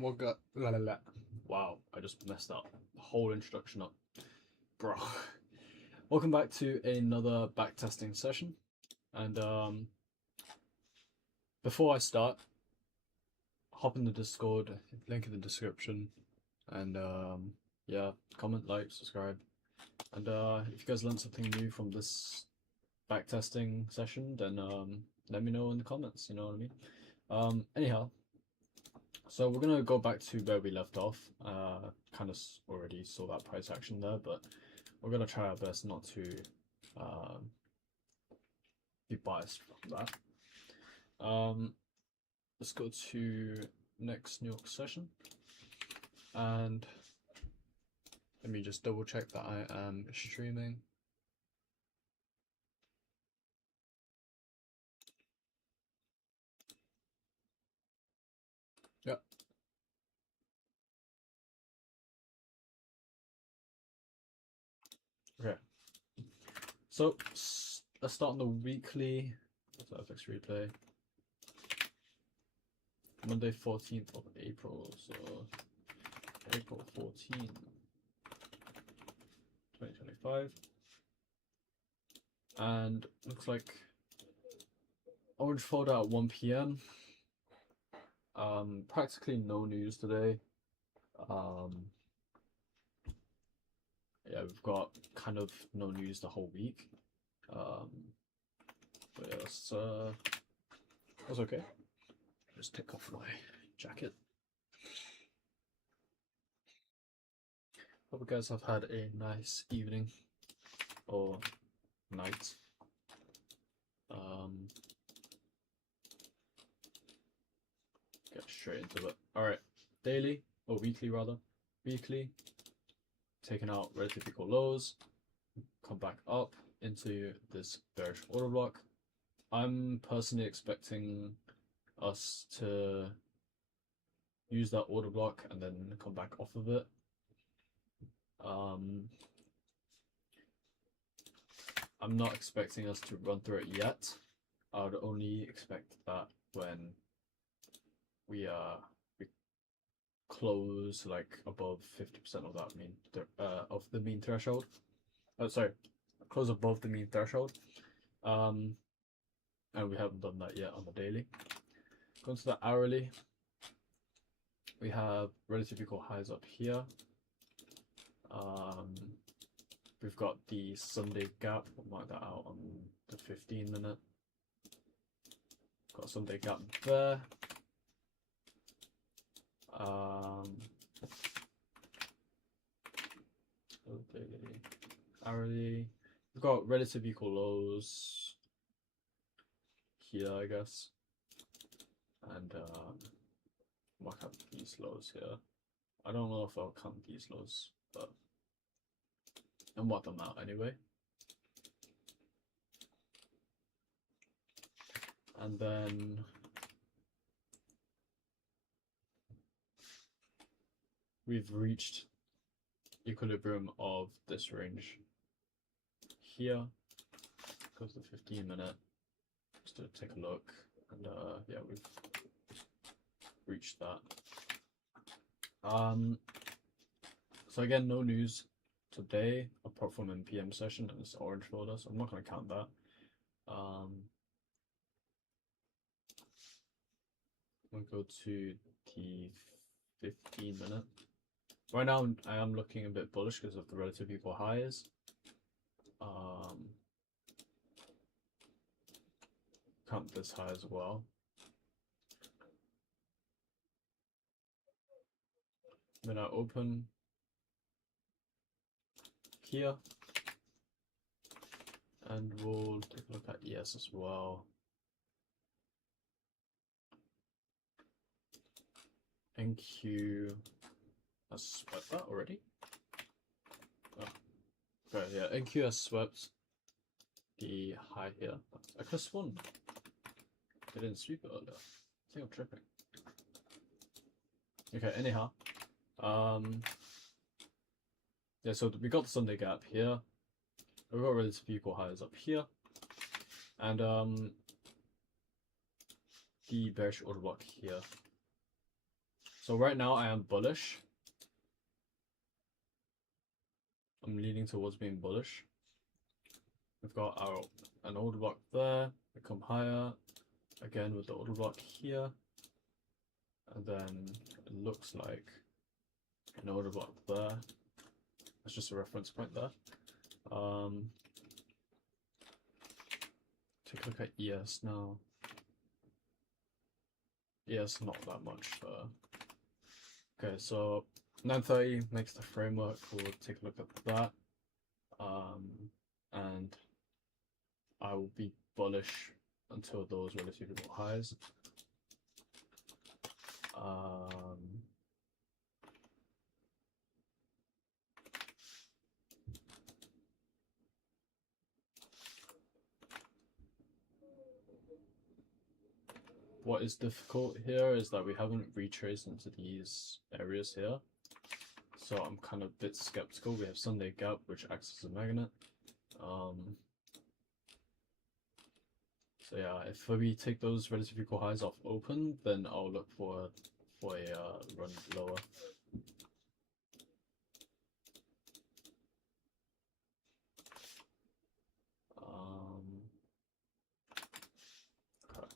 What got Wow, I just messed up the whole introduction up. Bro. Welcome back to another backtesting session. And before I start, hop in the Discord, link in the description. And yeah, comment, like, subscribe. And if you guys learned something new from this backtesting session, then let me know in the comments, you know what I mean? Anyhow, so we're gonna go back to where we left off. Kind of already saw that price action there, but we're gonna try our best not to be biased from that. Let's go to next New York session, and let me just double check that I am streaming. Yep. Okay. So let's start on the weekly. FX replay. Monday 14th of April, so April 14, 2025. And looks like orange fold out at 1 p.m. Practically no news today. Yeah, we've got kind of no news the whole week. But yeah, that's okay. Just take off my jacket. Hope you guys have had a nice evening or night. Get straight into it. Alright, daily or weekly rather. Weekly, taking out relative equal lows, come back up into this bearish order block. I'm personally expecting us to use that order block and then come back off of it. I'm not expecting us to run through it yet. I would only expect that when we close like above 50% of that mean of the mean threshold. Oh, sorry, close above the mean threshold. And we haven't done that yet on the daily. Going to the hourly, we have relative equal highs up here. We've got the Sunday gap. We'll mark that out on the 15-minute. Got a Sunday gap there. Daily, hourly. We've got relative equal lows here, I guess, and mark up these lows here. I don't know if I'll count these lows, but I'll mark them out anyway. And then we've reached equilibrium of this range here. Goes to 15-minute. Just to take a look, and yeah, we've reached that. So again, no news today apart from an PM session and this orange folder, so I'm not going to count that. We'll go to the 15-minute. Right now, I am looking a bit bullish because of the relative equal highs. Count this high as well. Then I open here, and we'll take a look at ES as well. NQ has swept that already. Oh. Okay, yeah, NQ has swept the high here. I could have sworn they didn't sweep it earlier. I think I'm tripping. Okay, anyhow. Yeah, so we got the Sunday gap here. We've got relative equal highs up here. And the bearish order block here. So right now I am bullish. I'm leaning towards being bullish. We've got an order block there. We come higher again with the order block here, and then it looks like an order block there. That's just a reference point there. Take a look at ES now. ES not that much. Okay, so 930 makes the framework. We'll take a look at that. And I will be bullish until those relatively low highs. What is difficult here is that we haven't retraced into these areas here. So I'm kind of a bit skeptical. We have Sunday gap, which acts as a magnet. So yeah, if we take those relatively equal highs off open, then I'll look for a run lower. Okay.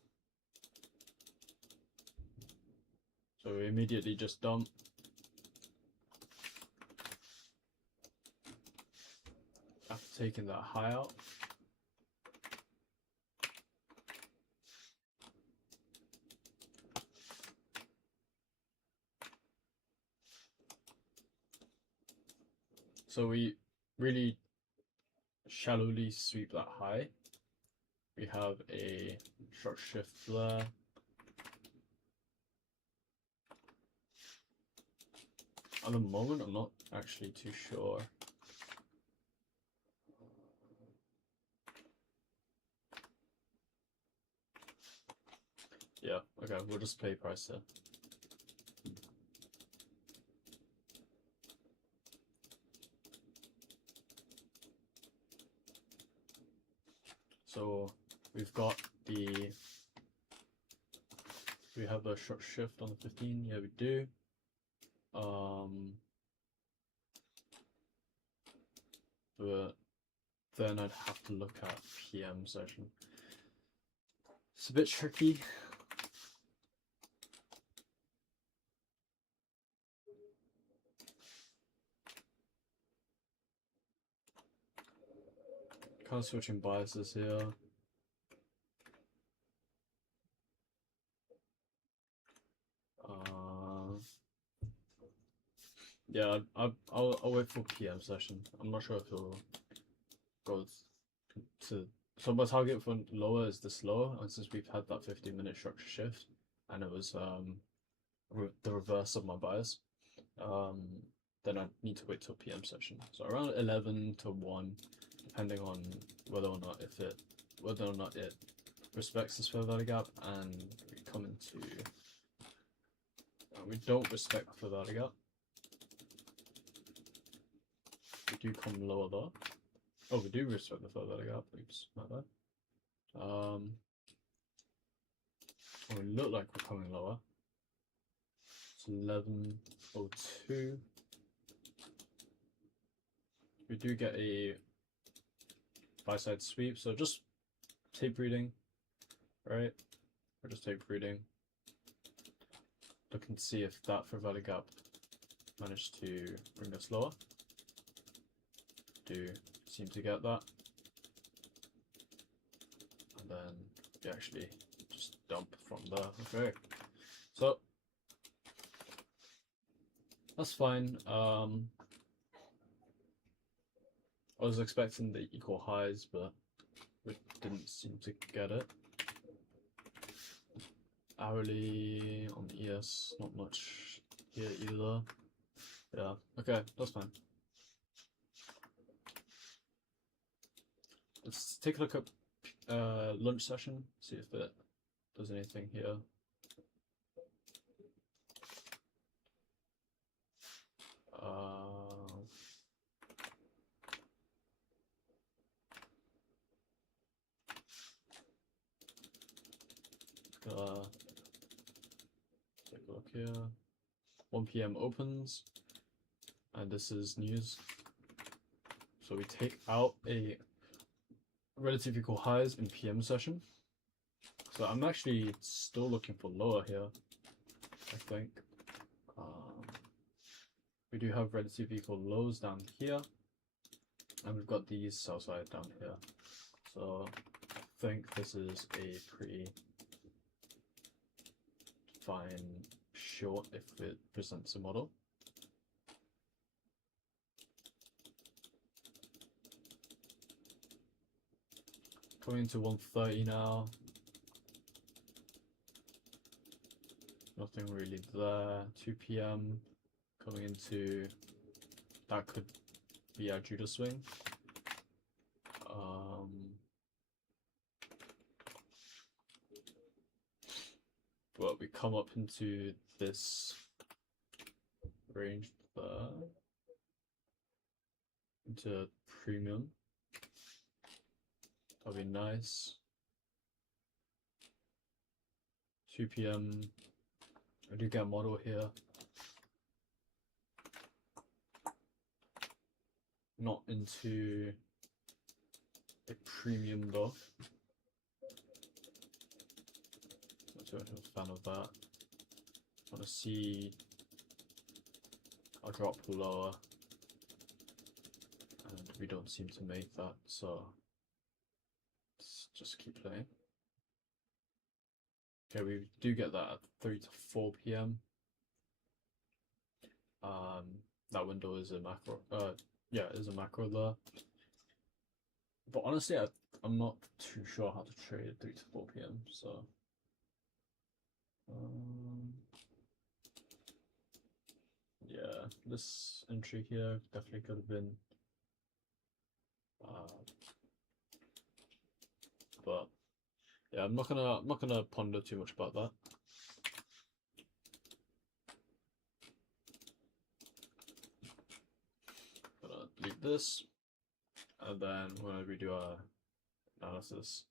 So we immediately just dump. After taking that high out. So we really shallowly sweep that high. We have a short shift there. At the moment, I'm not actually too sure. Yeah, okay, we'll just play price here. So we have a short shift on the 15, yeah we do. But then I'd have to look at PM session. It's a bit tricky. Kind of switching biases here. Yeah, I'll wait for PM session. I'm not sure if it'll go to. So my target for lower is this lower, and since we've had that 15-minute structure shift, and it was the reverse of my bias, then I need to wait till PM session. So around 11 to 1, depending on whether or not it respects this fair value gap, and we come into. We don't respect the fair value gap. We do come lower though. Oh, we do respect the fair value gap. Oops, my bad. We look like we're coming lower. It's 11:02. We do get a buy side sweep, so just tape reading, right? Or just tape reading. Looking to see if that fair value gap managed to bring us lower. Do seem to get that, and then we actually just dump from there. Okay, so that's fine. I was expecting the equal highs, but we didn't seem to get it. Hourly on ES, not much here either. Yeah, okay, that's fine. Let's take a look at lunch session, see if it does anything here. Take a look here. 1 p.m. opens, and this is news. So we take out a relative equal highs in PM session. So I'm actually still looking for lower here, I think. We do have relative equal lows down here, and we've got these sell side down here. So I think this is a pretty fine short if it presents a model. Coming into 130 now. Nothing really there. 2 p.m. coming into, that could be our Judah swing. But we come up into this range there, into premium. That'll be nice. 2 p.m. I do get a model here. Not into a premium though. Not too much of a fan of that. I want to see a drop lower, and we don't seem to make that, so let's just keep playing. Okay, we do get that at 3 to 4 p.m. That window is a macro. Yeah, it is a macro there. But honestly, I'm not too sure how to trade at 3 to 4 p.m. So, yeah, this entry here definitely could have been. But yeah, I'm not gonna ponder too much about that. Gonna delete this, and then we're gonna redo our analysis.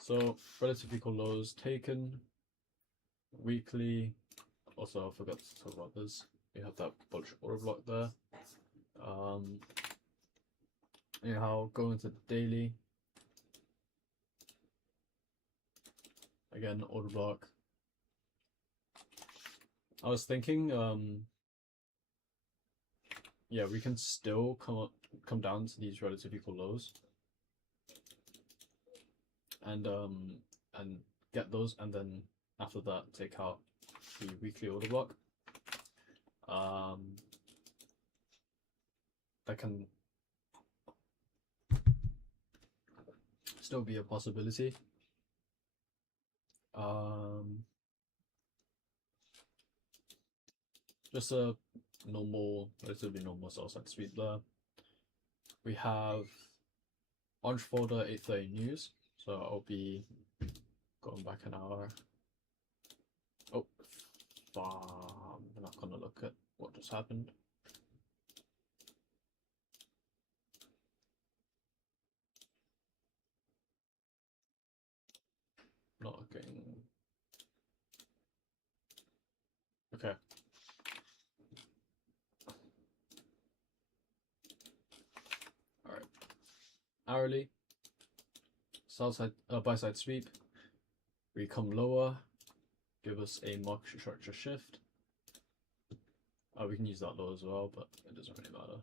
So relative equal lows taken weekly. Also, I forgot to talk about this. We have that bullish order block there. Anyhow, go into daily. Again, order block. I was thinking, yeah, we can still come down to these relative equal lows, and get those, and then after that take out the weekly order block. That can still be a possibility. Just a relatively normal sell side sweep there. We have orange folder 8:30 news, so I'll be going back an hour. Oh, I'm not gonna look at what just happened. Not looking. Okay. All right. Hourly. Sell side, buy side sweep. We come lower. Give us a market structure shift. We can use that low as well, but it doesn't really matter.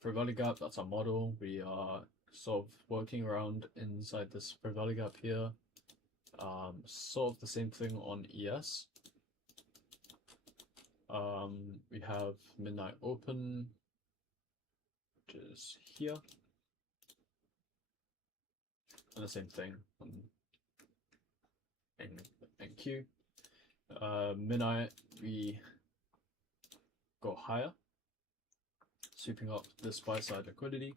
For value gap, that's our model. We are sort of working around inside this fair value gap here. Sort of the same thing on ES. We have midnight open, which is here, and the same thing on NQ. Midnight, we go higher, sweeping up this buy side liquidity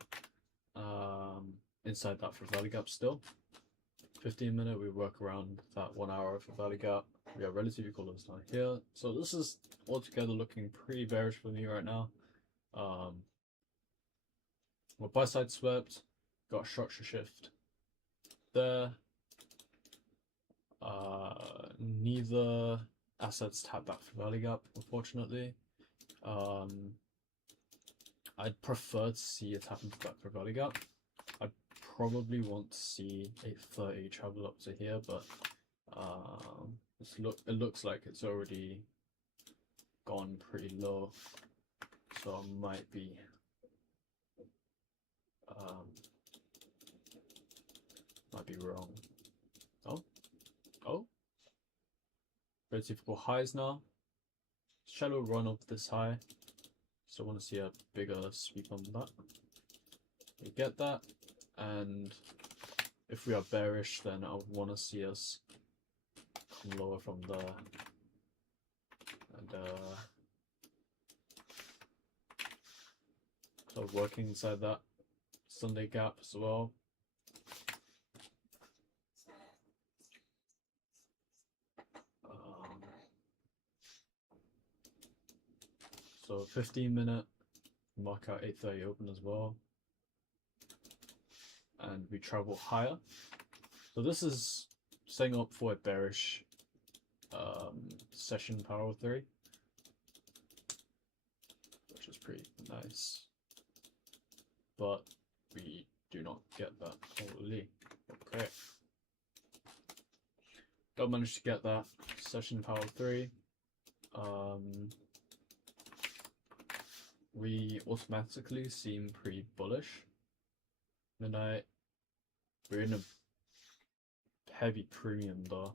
inside that fair value gap still. 15-minute, we work around that 1 hour fair value gap. We have relative equal lows down here. So this is altogether looking pretty bearish for me right now. We're buy side swept, got a structure shift there. Neither assets tap that fair value gap, unfortunately. I'd prefer to see it tap into that fair value gap. I'd probably want to see 830 travel up to here, but it looks like it's already gone pretty low, so I might be wrong. Oh, very typical highs now. Shallow run up this high. Still want to see a bigger sweep on that. We get that, and if we are bearish, then I would want to see us come lower from there, and so working inside that Sunday gap as well. So 15-minute, mark out 830 open as well, and we travel higher. So this is setting up for a bearish session power 3, which is pretty nice, but we do not get that. Holy, okay. Don't manage to get that session power 3. We automatically seem pretty bullish. Midnight, we're in a heavy premium though,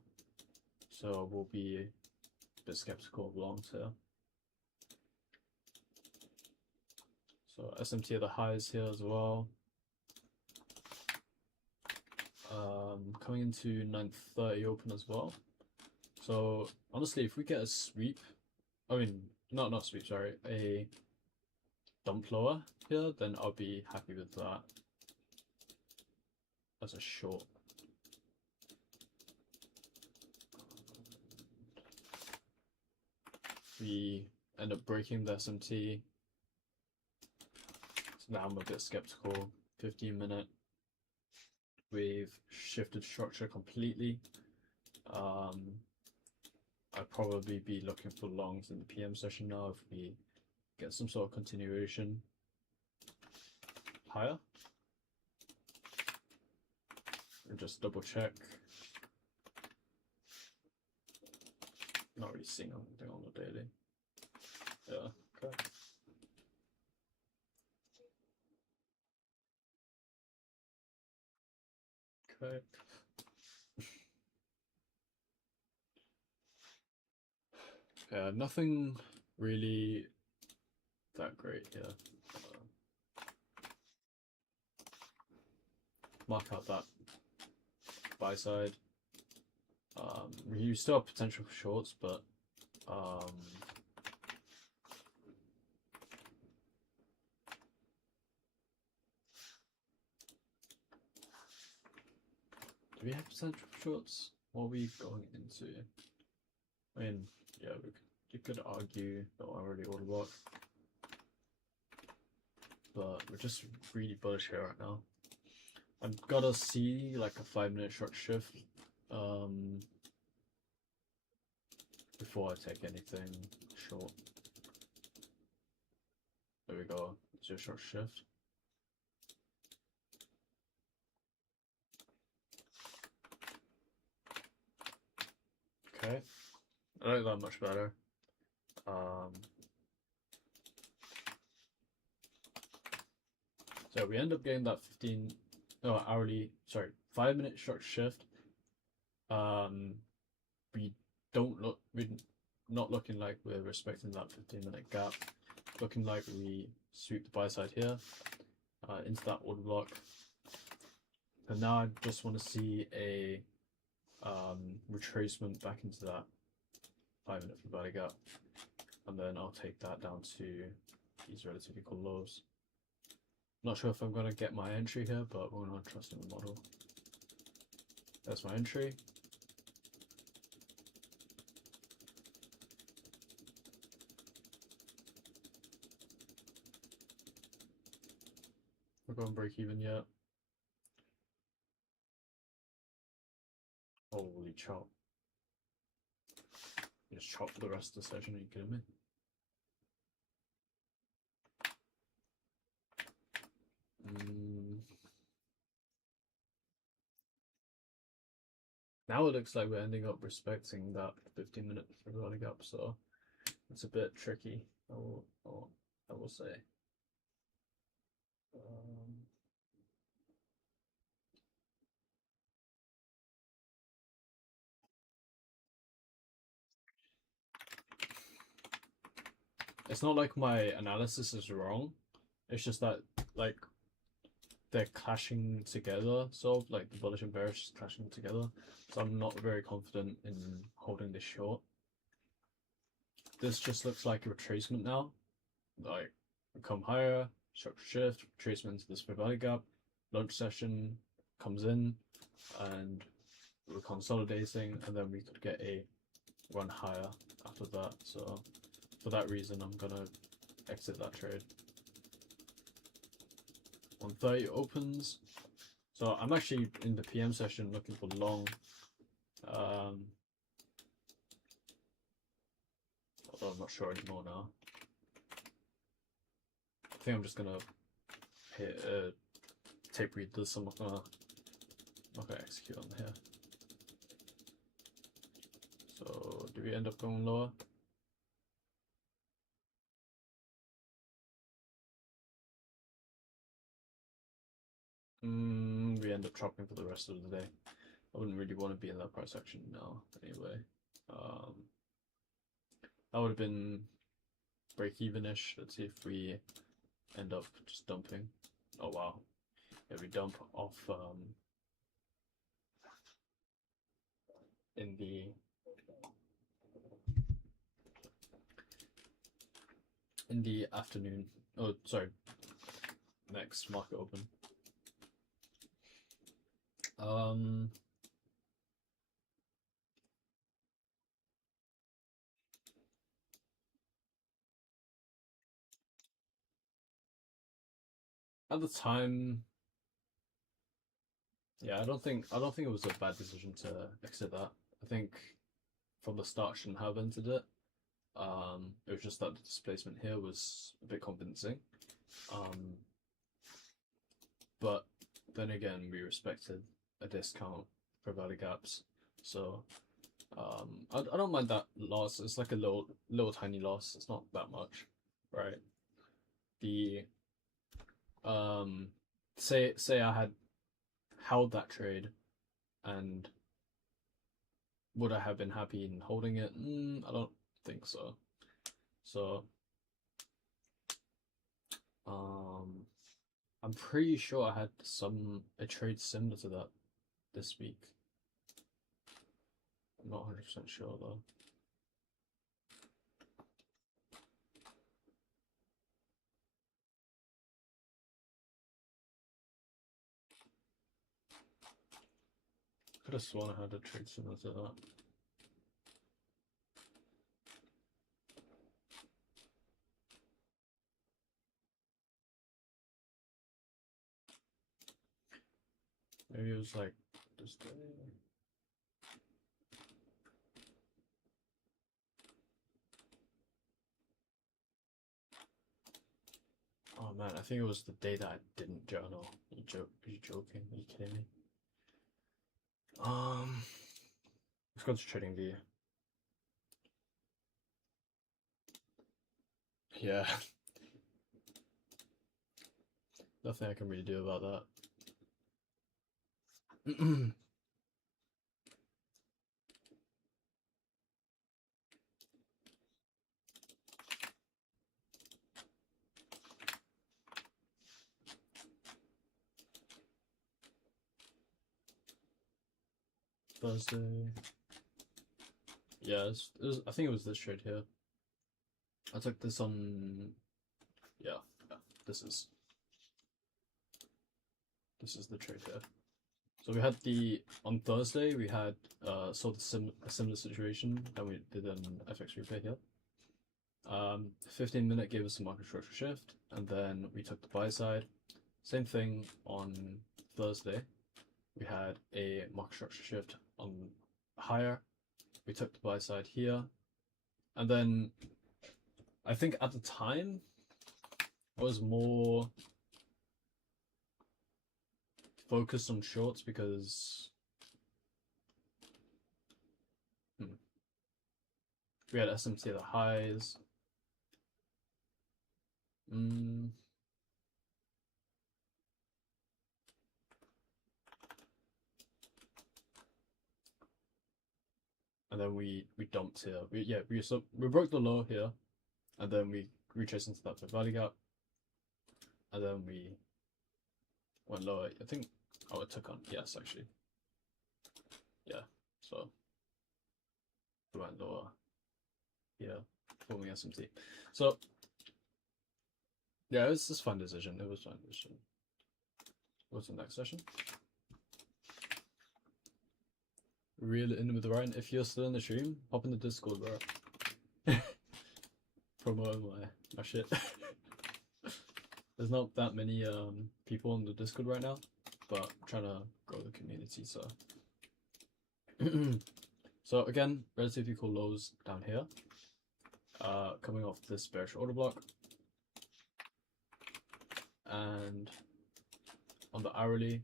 so we'll be a bit skeptical of longs here. So SMT at the highs here as well. Coming into 930 open as well. So honestly, if we get a sweep, I mean not sweep, sorry, a dump lower here, then I'll be happy with that as a short. We end up breaking the SMT, so now I'm a bit skeptical. 15-minute, we've shifted structure completely. I'd probably be looking for longs in the PM session now if we get some sort of continuation higher. And just double check. Not really seeing anything on the daily. Yeah, okay. Okay. Yeah, nothing really that great here. Mark out that buy side. You still have potential for shorts, but do we have potential for shorts? What are we going into? I mean, yeah, you could argue that I already ordered block, but we're just really bullish here right now. I've gotta see like a 5-minute short shift before I take anything short. There we go. It's your short shift. Okay, I like that much better. So we end up getting that 5-minute short shift. We're not looking like we're respecting that 15-minute gap. Looking like we sweep the buy side here into that order block. And now I just want to see a retracement back into that 5-minute fair value gap, and then I'll take that down to these relatively cool lows. Not sure if I'm going to get my entry here, but we're going to trust in the model. There's my entry. We're going break even yet. Holy chop. Just chop for the rest of the session. Are you kidding me? Now it looks like we're ending up respecting that 15-minute running gap, so it's a bit tricky. I will say. It's not like my analysis is wrong. It's just that like they're clashing together, sort of like the bullish and bearish clashing together. So I'm not very confident in holding this short. This just looks like a retracement now. Like come higher, structure shift, retracement into this value gap, lunch session comes in, and we're consolidating, and then we could get a run higher after that. So for that reason, I'm gonna exit that trade. 130 opens. So I'm actually in the PM session looking for long. Although I'm not sure anymore now. I think I'm just gonna hit tape read this. I'm not gonna execute on here. So do we end up going lower? We end up chopping for the rest of the day. I wouldn't really want to be in that price action now anyway. That would have been break even-ish. Let's see if we end up just dumping. Oh wow. Yeah, we dump off in the afternoon. Oh, sorry. Next market open. At the time, yeah, I don't think it was a bad decision to exit that. I think from the start shouldn't have entered it. It was just that the displacement here was a bit convincing. But then again, we respected a discount for value gaps, so I don't mind that loss. It's like a little tiny loss. It's not that much, right? The say I had held that trade, and would I have been happy in holding it? I don't think so. So I'm pretty sure I had a trade similar to that this week. I'm not 100% sure though. Could have sworn I had a trade similar to that. Maybe it was like this day. Oh man, I think it was the day that I didn't journal. Are you joking? Are you kidding me? Let's go to trading view. Yeah. Nothing I can really do about that. Thursday. Yeah, I think it was this trade here. I took this on. Yeah, this is the trade here. So we had on Thursday we had sort of a similar situation that we did in FX replay here. 15-minute gave us a market structure shift, and then we took the buy side. Same thing on Thursday. We had a market structure shift on higher. We took the buy side here, And then I think at the time I was more focused on shorts because we had SMT at the highs. And then we dumped here. We broke the low here, and then we retraced into that value gap, and then we went lower. I think it took on, yes, actually, yeah. So we went lower here, forming SMT. So yeah, it was just fun decision. It was fun decision. What's the next session? Reel it in with Ryan. If you're still in the stream, hop in the Discord, bro. Promote my shit. There's not that many people on the Discord right now, but I'm trying to grow the community, so. So again, relatively cool lows down here. Coming off this bearish order block. And on the hourly,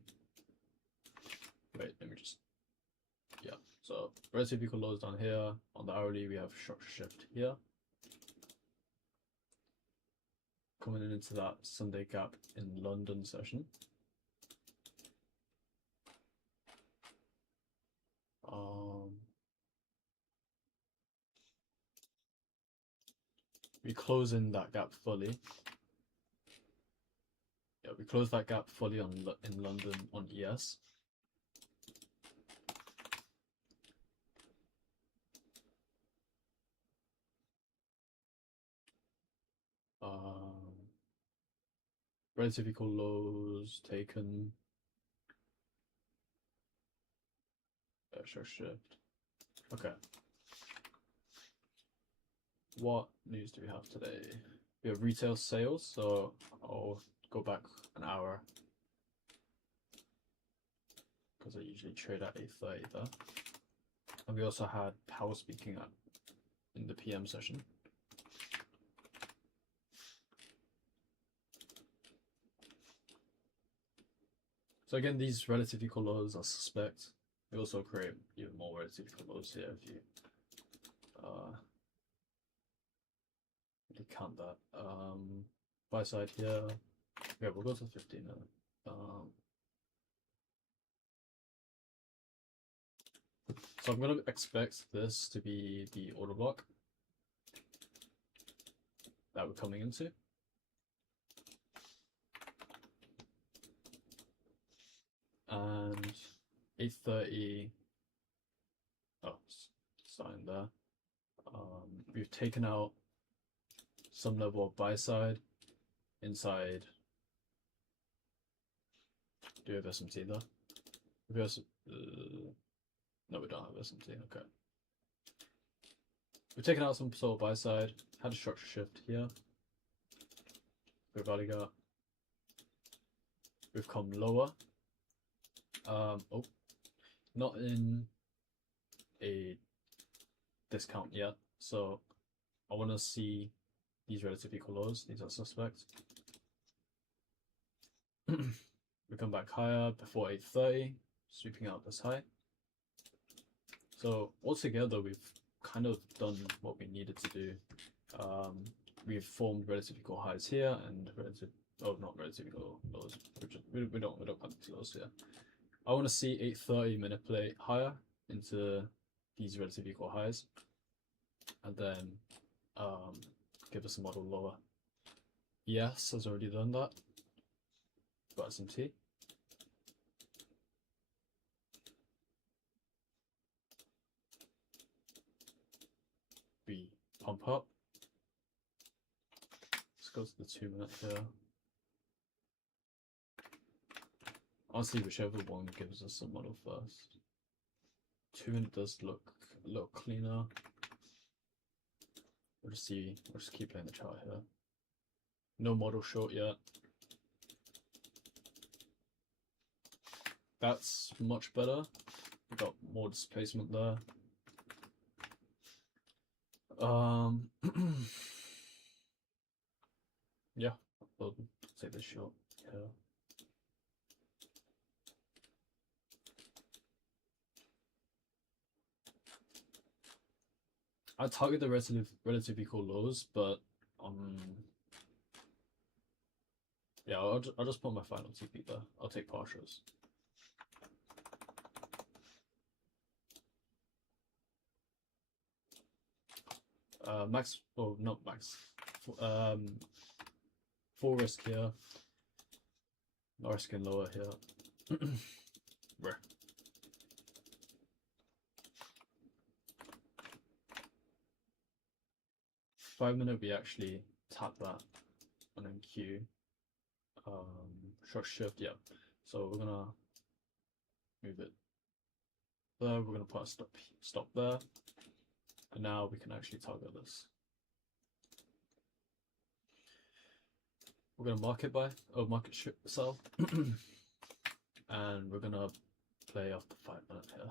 wait, let me just, yeah. So relatively cool lows down here. On the hourly, we have short shift here. Coming into that Sunday gap in London session. We close in that gap fully. Yeah, we close that gap fully in London on ES. Relatively cool lows taken. Short shift. Okay. What news do we have today? We have retail sales, so I'll go back an hour because I usually trade at 8:30 there. And we also had power speaking in the PM session. So again, these relative equal lows are suspect. We also create even more relative equal lows here if you really count that. Buy side here. Yeah, we'll go to 15 now. So I'm going to expect this to be the order block that we're coming into. And 8:30, starting there. We've taken out some level of buy side inside. Do we have SMT there? We have, no, we don't have SMT. Okay. We've taken out some sort of buy side, had a structure shift here. We've already got. We've come lower. Not in a discount yet, so I want to see these relative equal lows. These are suspect. We come back higher before 8:30, sweeping out this high. So altogether, we've kind of done what we needed to do. We've formed relative equal highs here and not relative equal lows. We don't count these lows here. I want to see 8:30 manipulate higher into these relative equal highs, and then give us a model lower. Yes, has already done that. Got SMT. We pump up. Let's go to the 2-minute here. Honestly, whichever one gives us a model first. 2-minute does look a little cleaner. We'll just keep playing the chart here. No model short yet. That's much better. We got more displacement there. Um, yeah, we'll take this shot. Yeah. I target the relative equal lows, but yeah, I'll just put my final TP there. I'll take partials. Max, well, not max. Full risk here. No risk and lower here. Rare. 5 minute, we actually tap that and then Q. Short shift, yeah. So we're gonna move it there. We're gonna put a stop there, and now we can actually target this. We're gonna market buy, market sell, and we're gonna play off the 5 minute here.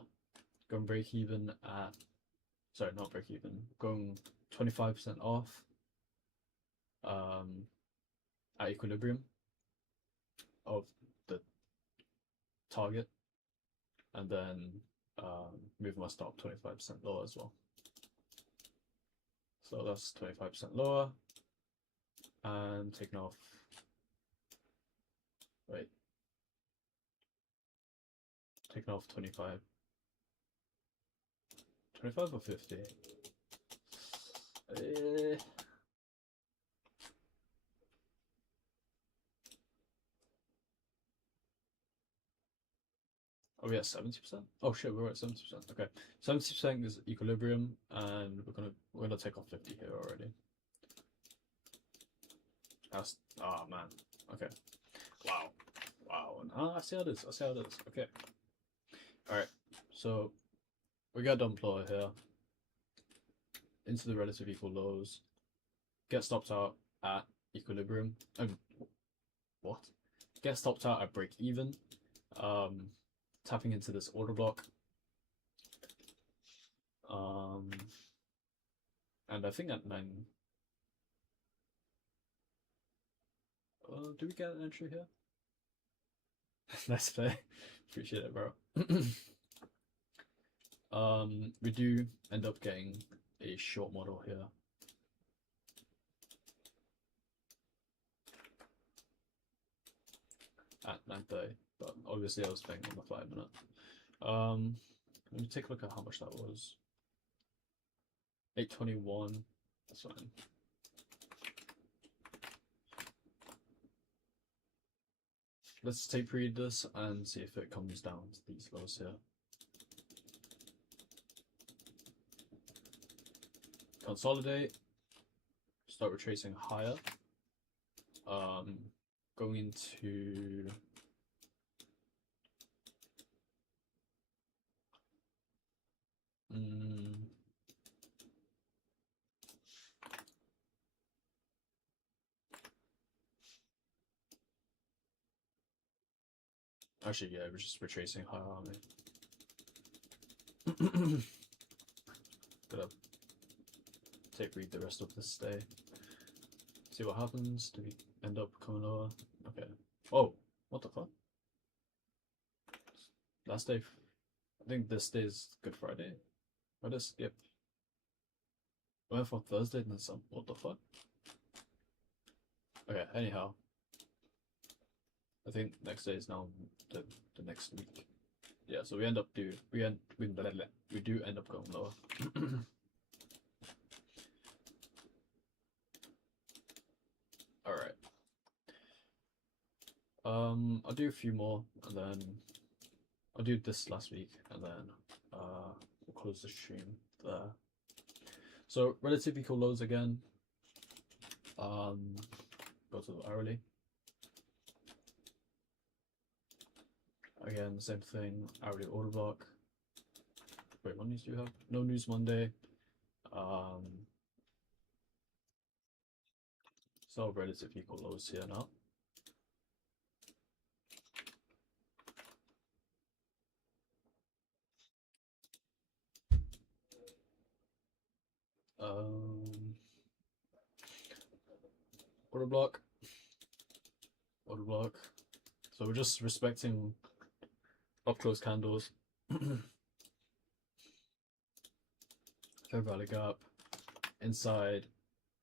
Going break even at, sorry, not break even. Going 25% off. At equilibrium of the target, and then move my stop 25% lower as well. So that's 25% lower, and taking off. Wait, taking off 25. 25 or 50? Are we at 70%? Oh shit, we're at 70%. Okay, 70% is equilibrium, and we're gonna take off 50 here already. That's, oh man. Okay. Wow. I see how it is. Okay. All right. So we got dump ploy here into the relative equal lows. Get stopped out at equilibrium. What? Get stopped out at break even. Tapping into this order block. And I think at 9. Do we get an entry here? That's fair. Appreciate it, bro. We do end up getting a short model here. At 9:30, but obviously I was playing on the 5 minute. Let me take a look at how much that was. 821. That's fine. Let's tape read this and see if it comes down to these lows here. Consolidate. Start retracing higher. Going into actually, yeah, we're just retracing higher, aren't we? Gotta tape read the rest of this day. See what happens. Do we end up coming lower? Okay. Oh, what the fuck? Last day. I think this day is Good Friday. I just skip. I went for Thursday and then some. What the fuck? Okay, anyhow. I think next day is now the next week. Yeah, so we do end up going lower. Alright. I'll do a few more and then I'll do this last week and then we'll close the stream there. So relative equal lows again. Go to the hourly. Again, same thing, hourly order block. Wait, what news do you have? No news Monday. So relative equal lows here now. order block, order block. So we're just respecting up close candles. Fair value gap inside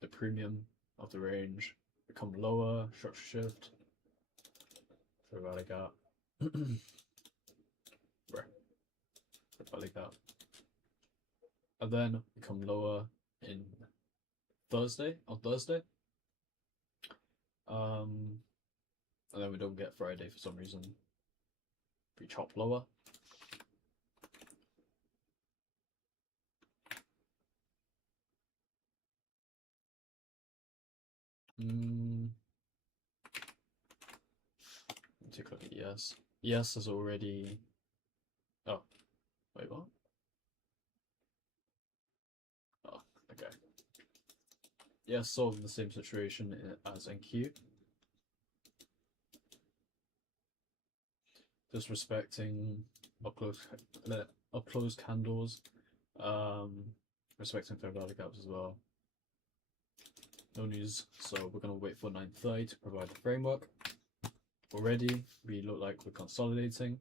the premium of the range, become lower, structure shift, fair value gap, fair value gap, and then become lower in Thursday, and then we don't get Friday for some reason. We chop lower. Take a look at ES. ES is already. Oh, wait, what? Oh, okay. ES solved the same situation as NQ. Just respecting up close candles, respecting fair value gaps as well. No news, so we're gonna wait for 9:30 to provide the framework. Already, we look like we're consolidating.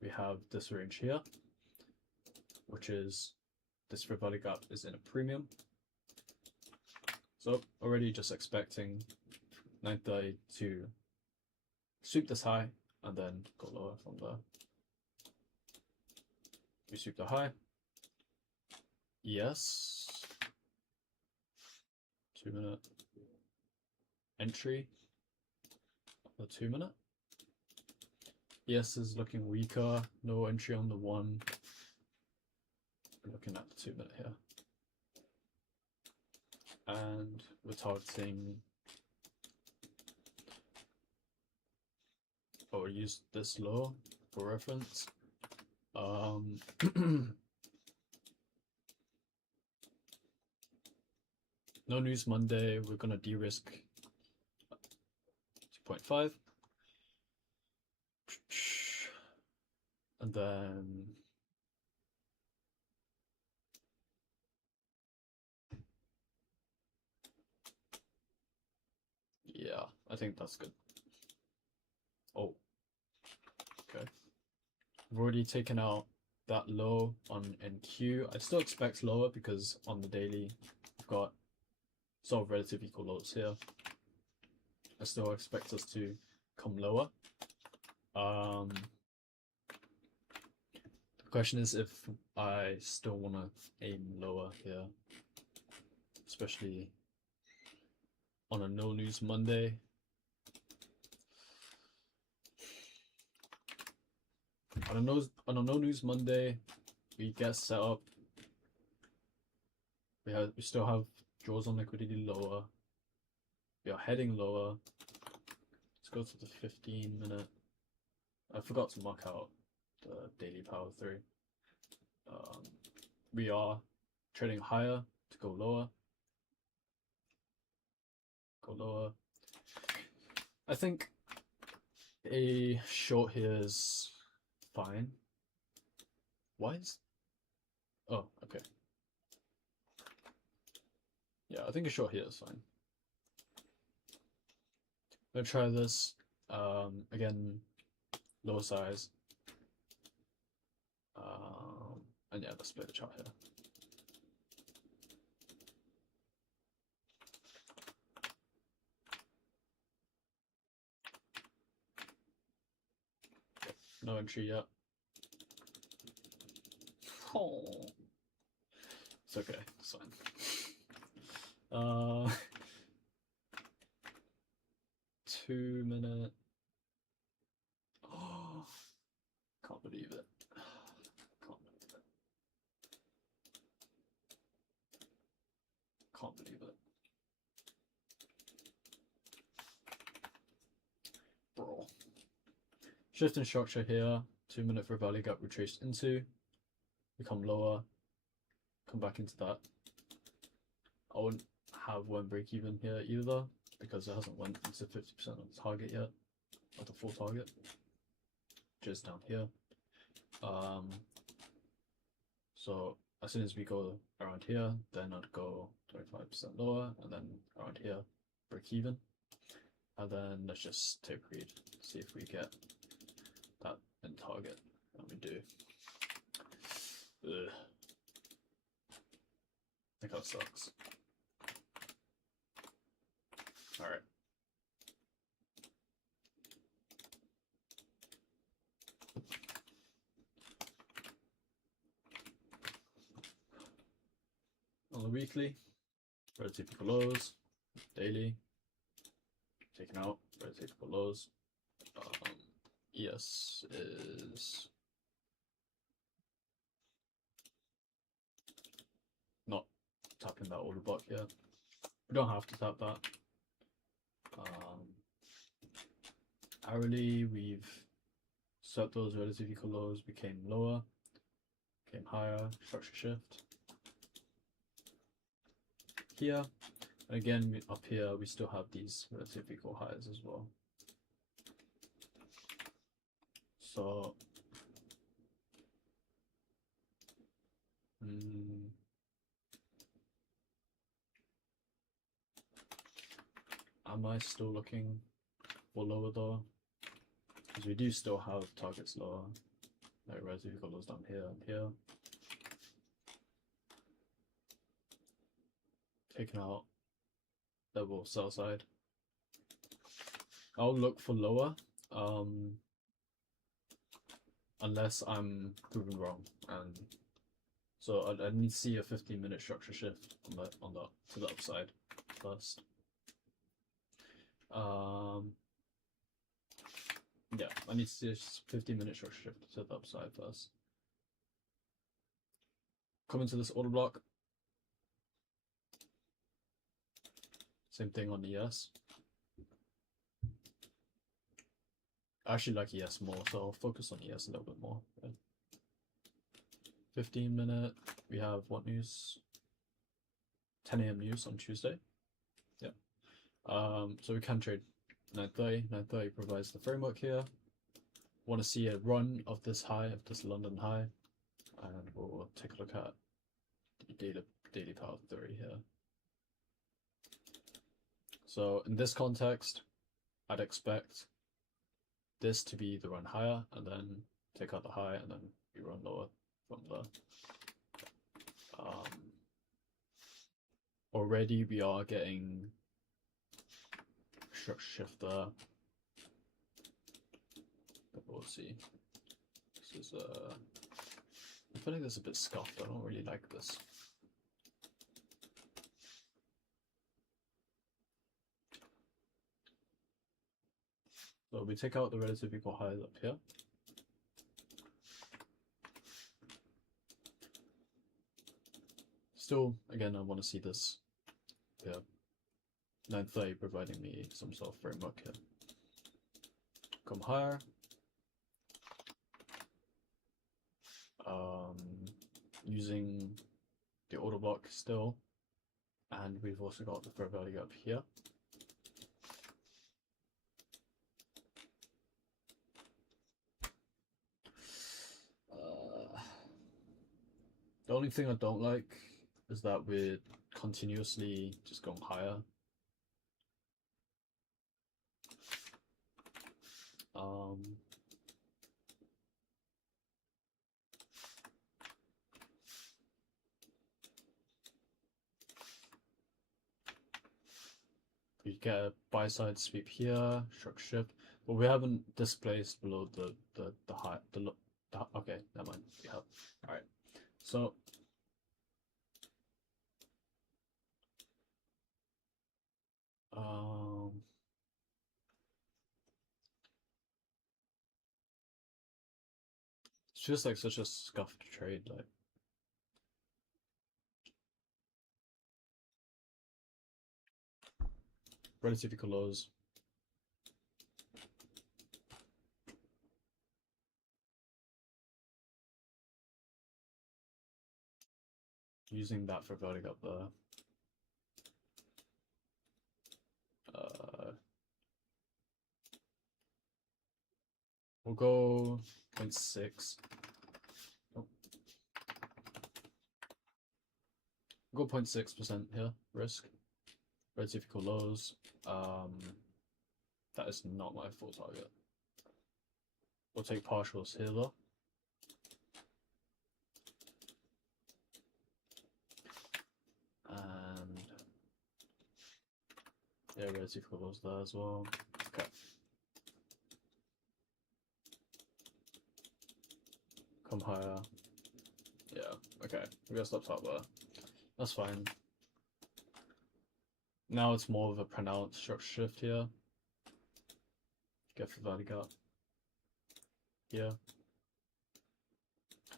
We have this range here, which is this fair value gap is in a premium. So already just expecting 9:30 to sweep this high and then go lower from there. We sweep the high. Yes. 2 minute entry. The 2 minute. Yes is looking weaker. No entry on the 1. We're looking at the 2 minute here. And we're targeting. Or use this low for reference. No news Monday. We're gonna de-risk 2.5, and then yeah, I think that's good. Oh, okay. We've already taken out that low on NQ. I still expect lower because on the daily we've got sort of relative equal lows here. I still expect us to come lower. The question is if I still want to aim lower here, especially on a no news Monday. On a no news Monday, we get set up. We still have draws on liquidity lower. We are heading lower. Let's go to the 15 minute. I forgot to mark out the daily power 3. We are trading higher to go lower. Go lower. I think a short here is fine. Why is? Oh, okay. Yeah, I think a short here is fine. I'm gonna try this. Again, lower size. And yeah, let's play the chart here. No entry yet. Oh, it's okay. It's fine. 2 minute. Oh, can't believe it. Can't believe it. Can't believe it. Bro. Shift in structure here. 2 minute for value gap retraced into. Become lower. Come back into that. I wouldn't have one break even here either because it hasn't went into 50% of the target yet, or the full target, which is down here. So as soon as we go around here, then I'd go 25% lower, and then around here, break even. And then let's just take read, see if we get that in target, and we do. Ugh. I think that sucks. Alright. On the weekly, relative equal lows, daily, taken out, relative equal lows. ES is not tapping that order block yet. We don't have to tap that. Hourly, we've set those relative equal lows, became lower, became higher, structure shift. Here, and again up here, we still have these relative equal highs as well. So, am I still looking for lower though? Because we do still have targets lower, like relative equal lows down here and here. Taking out level sell side. I'll look for lower, unless I'm proven wrong, and so I need to see a 15-minute structure shift on the to the upside first. Yeah, I need to see a 15-minute structure shift to the upside first. Come into this order block. Same thing on ES. I actually like ES more, so I'll focus on ES a little bit more. 15-minute, we have what news? 10 AM news on Tuesday. Yeah. So we can trade 9:30. 9:30 provides the framework here. Want to see a run of this high, of this London high, and we'll take a look at the daily power theory here. So in this context, I'd expect this to be the run higher, and then take out the high, and then we run lower from there. Already we are getting structure shift there. But we'll see. This is I feel like this is a bit scuffed. I don't really like this. So we take out the relative equal highs up here. Still, again, I want to see this here. 9:30 providing me some sort of framework here. Come higher. Using the order block still, and we've also got the fair value up here. The only thing I don't like is that we're continuously just going higher. We get a buy side sweep here, structure shift, but we haven't displaced below the high, okay, never mind, we have. All right, so it's just like such a scuffed trade, like. Relative equal lows. Using that for building up the we'll go 0.6. Oh. We've got 0.6% here, risk. Relative equal lows. That is not my full target. We'll take partials here though. And yeah, relative equal lows there as well. Okay. Come higher. Yeah, okay. We gotta stop top there. That's fine. Now it's more of a pronounced structure shift here. Get the value gap here.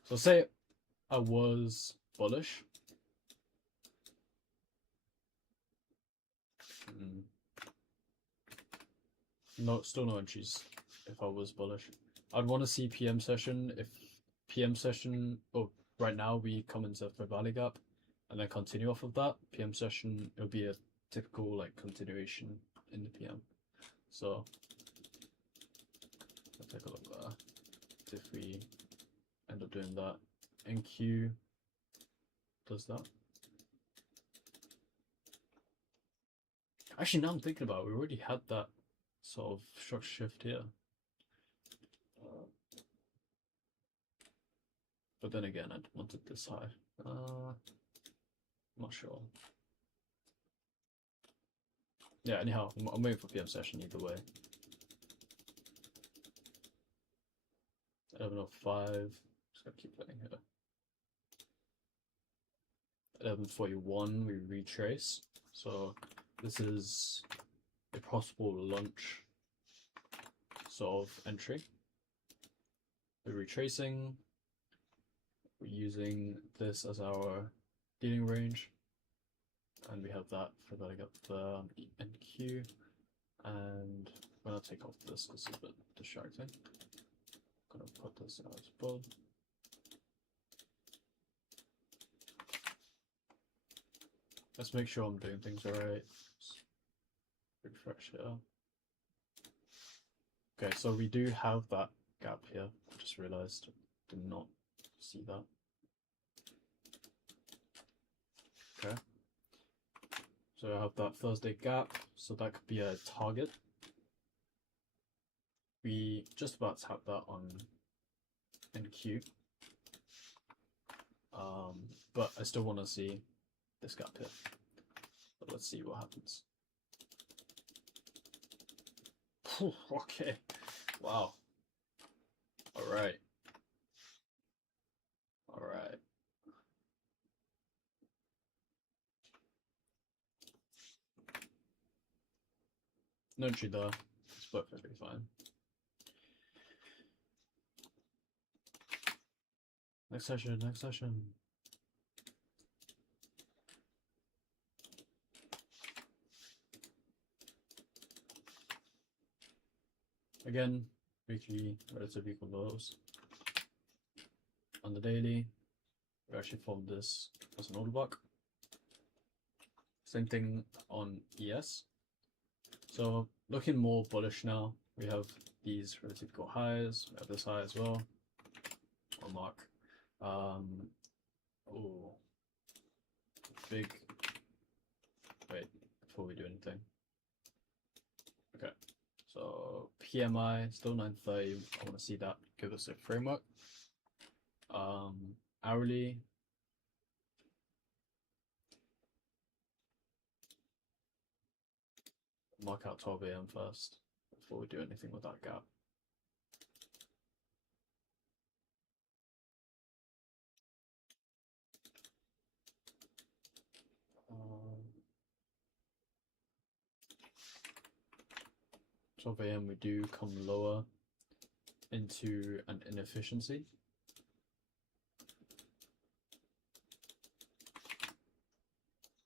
So say I was bullish. No, still no entries if I was bullish. I'd want to see PM session. If PM session, oh, right now we come into the value gap and then continue off of that. PM session, it'll be a typical like continuation in the PM. So I'll take a look there. If we end up doing that, NQ does that. Actually, now I'm thinking about it, we already had that sort of structure shift here. But then again, I wanted this high. Not sure. Yeah, anyhow, I'm waiting for PM session either way. 11:05. Just gotta keep playing here. 11:41, we retrace. So this is a possible lunch sort of entry. We're retracing. We're using this as our dealing range, and we have that for that I got the NQ. And I'm gonna take off this because it's a bit distracting. I'm gonna put this as bold. Let's make sure I'm doing things alright. Refresh here. Okay, so we do have that gap here. I just realized, did not see that. Okay. So I have that Thursday gap, so that could be a target. We just about tap that on NQ. But I still want to see this gap here. But let's see what happens. Okay. Wow. Alright. Alright. No entry there. It's perfectly fine. Next session, next session. Again, weekly relative equal lows. On the daily, we actually formed this as an order block. Same thing on ES. So looking more bullish now. We have these relative equal highs. We have this high as well. Or mark. Oh, big. Wait, before we do anything. Okay. So PMI still 930. I want to see that. Give us a framework. Hourly. Mark out 12 AM first before we do anything with that gap. So AM we do come lower into an inefficiency.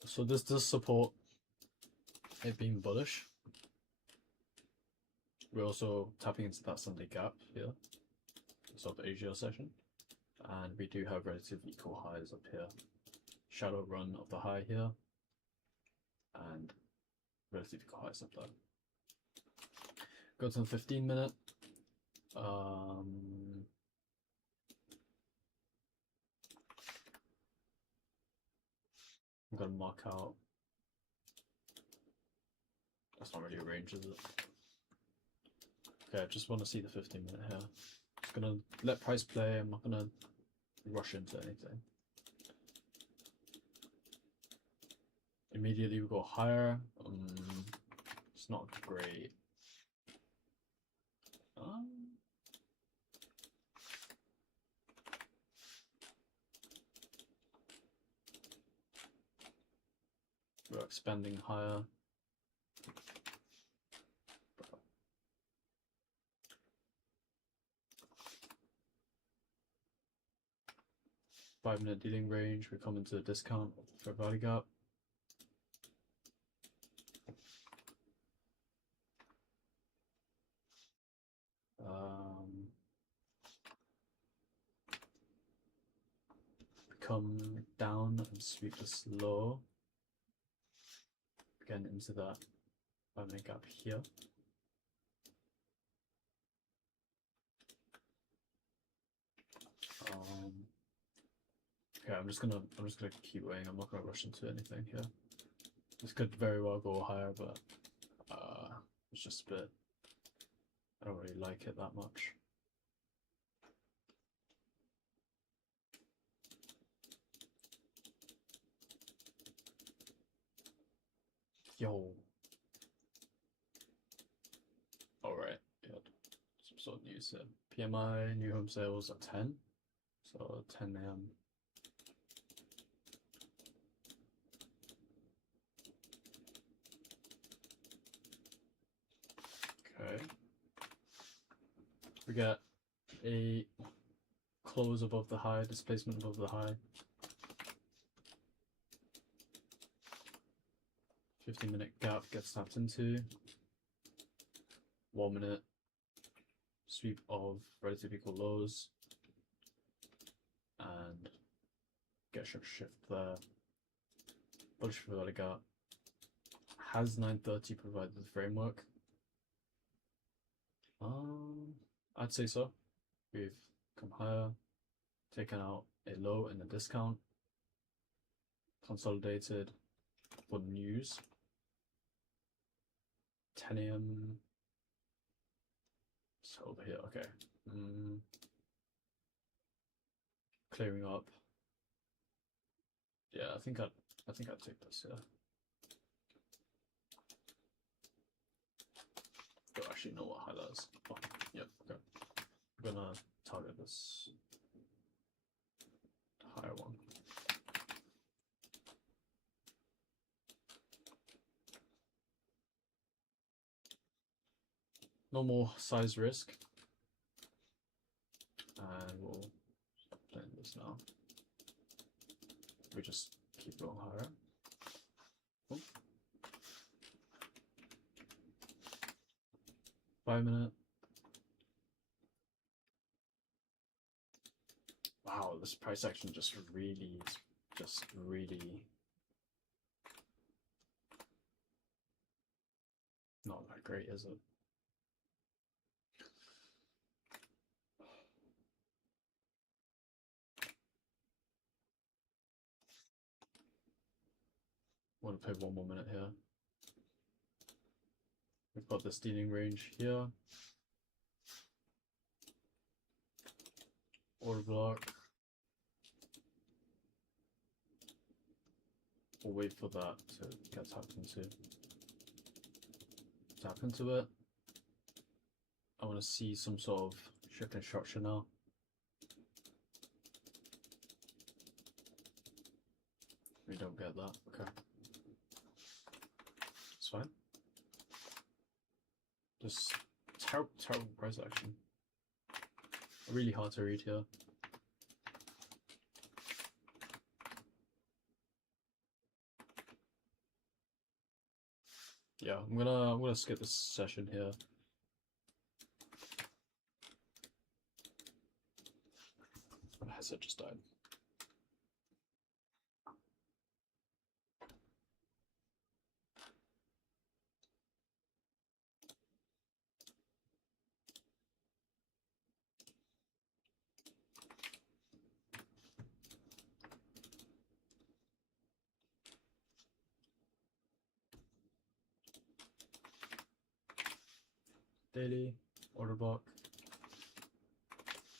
So this does support it being bullish. We're also tapping into that Sunday gap here, so the Asia session, and we do have relatively equal highs up here. Shadow run of the high here, and relatively equal highs up there. Go to the 15-minute. gonna mark out. That's not really a range, is it? Okay, I just want to see the 15-minute here. Just gonna let price play. I'm not gonna rush into anything. Immediately we go higher. It's not great. We're expanding higher. Five-minute dealing range. We come into the discount for value gap. Come down and sweep this low. Again into that 5-minute gap here. Okay, I'm just gonna keep weighing. I'm not gonna rush into anything here. This could very well go higher, but it's just a bit. I don't really like it that much. Yo. Alright, yeah. Some sort of news here. PMI, new home sales at 10. So 10 a.m. Okay. We get a close above the high, displacement above the high. 15-minute gap gets tapped into. 1 minute sweep of relative equal lows. And get a shift there. Bullish for value gap. Has 930 provided the framework? I'd say so. We've come higher, taken out a low in the discount, consolidated for news. 10 a.m. So over here, okay. Clearing up. Yeah, I think I'd take this. Yeah. Don't actually know what high that is. Oh, yep. Okay. I'm gonna target this higher one. No more size risk. And we'll stop playing this now. We just keep going higher. Oh. 5 minute. Wow, this price action just really not that great, is it? I want to play 1 more minute here. We've got the stealing range here. Order block. We'll wait for that to get tapped into. Tap into it. I want to see some sort of shift in structure now. We don't get that. Okay. It's fine. Just terrible price action. Really hard to read here. Yeah, I'm gonna skip this session here. My headset just died. daily, order block,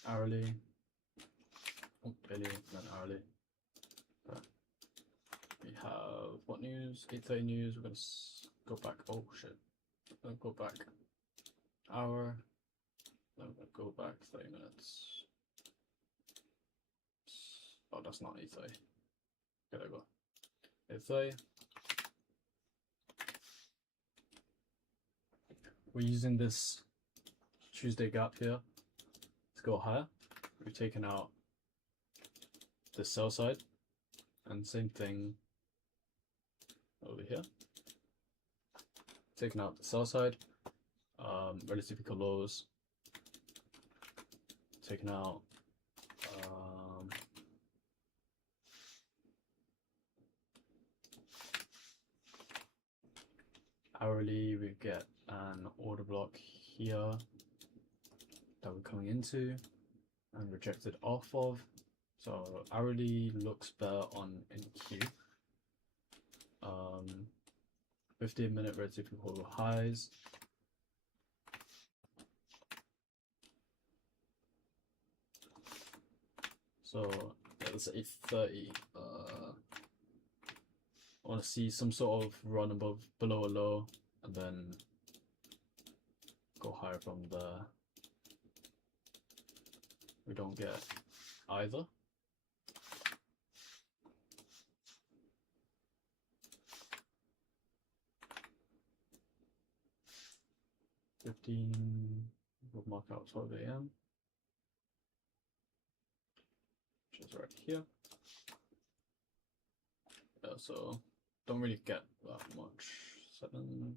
hourly, daily, then hourly. Right. We have what news? 8:30 news. We're gonna go back. Oh shit! We're gonna go back hour. Then we're gonna go back 30 minutes. Oh, that's not 8:30. Gotta go. 8:30. We're using this Tuesday gap here to go higher. We've taken out the sell side, and same thing over here. Taking out the sell side, relative equal lows. Taking out hourly. We get an order block here that we're coming into and rejected off of. So hourly looks better on NQ. 15-minute relative equal highs. So yeah, that's 8:30. I want to see some sort of run below a low, and then go higher from there. We don't get either. We'll mark out 12 AM, which is right here. Yeah, so don't really get that much. 7.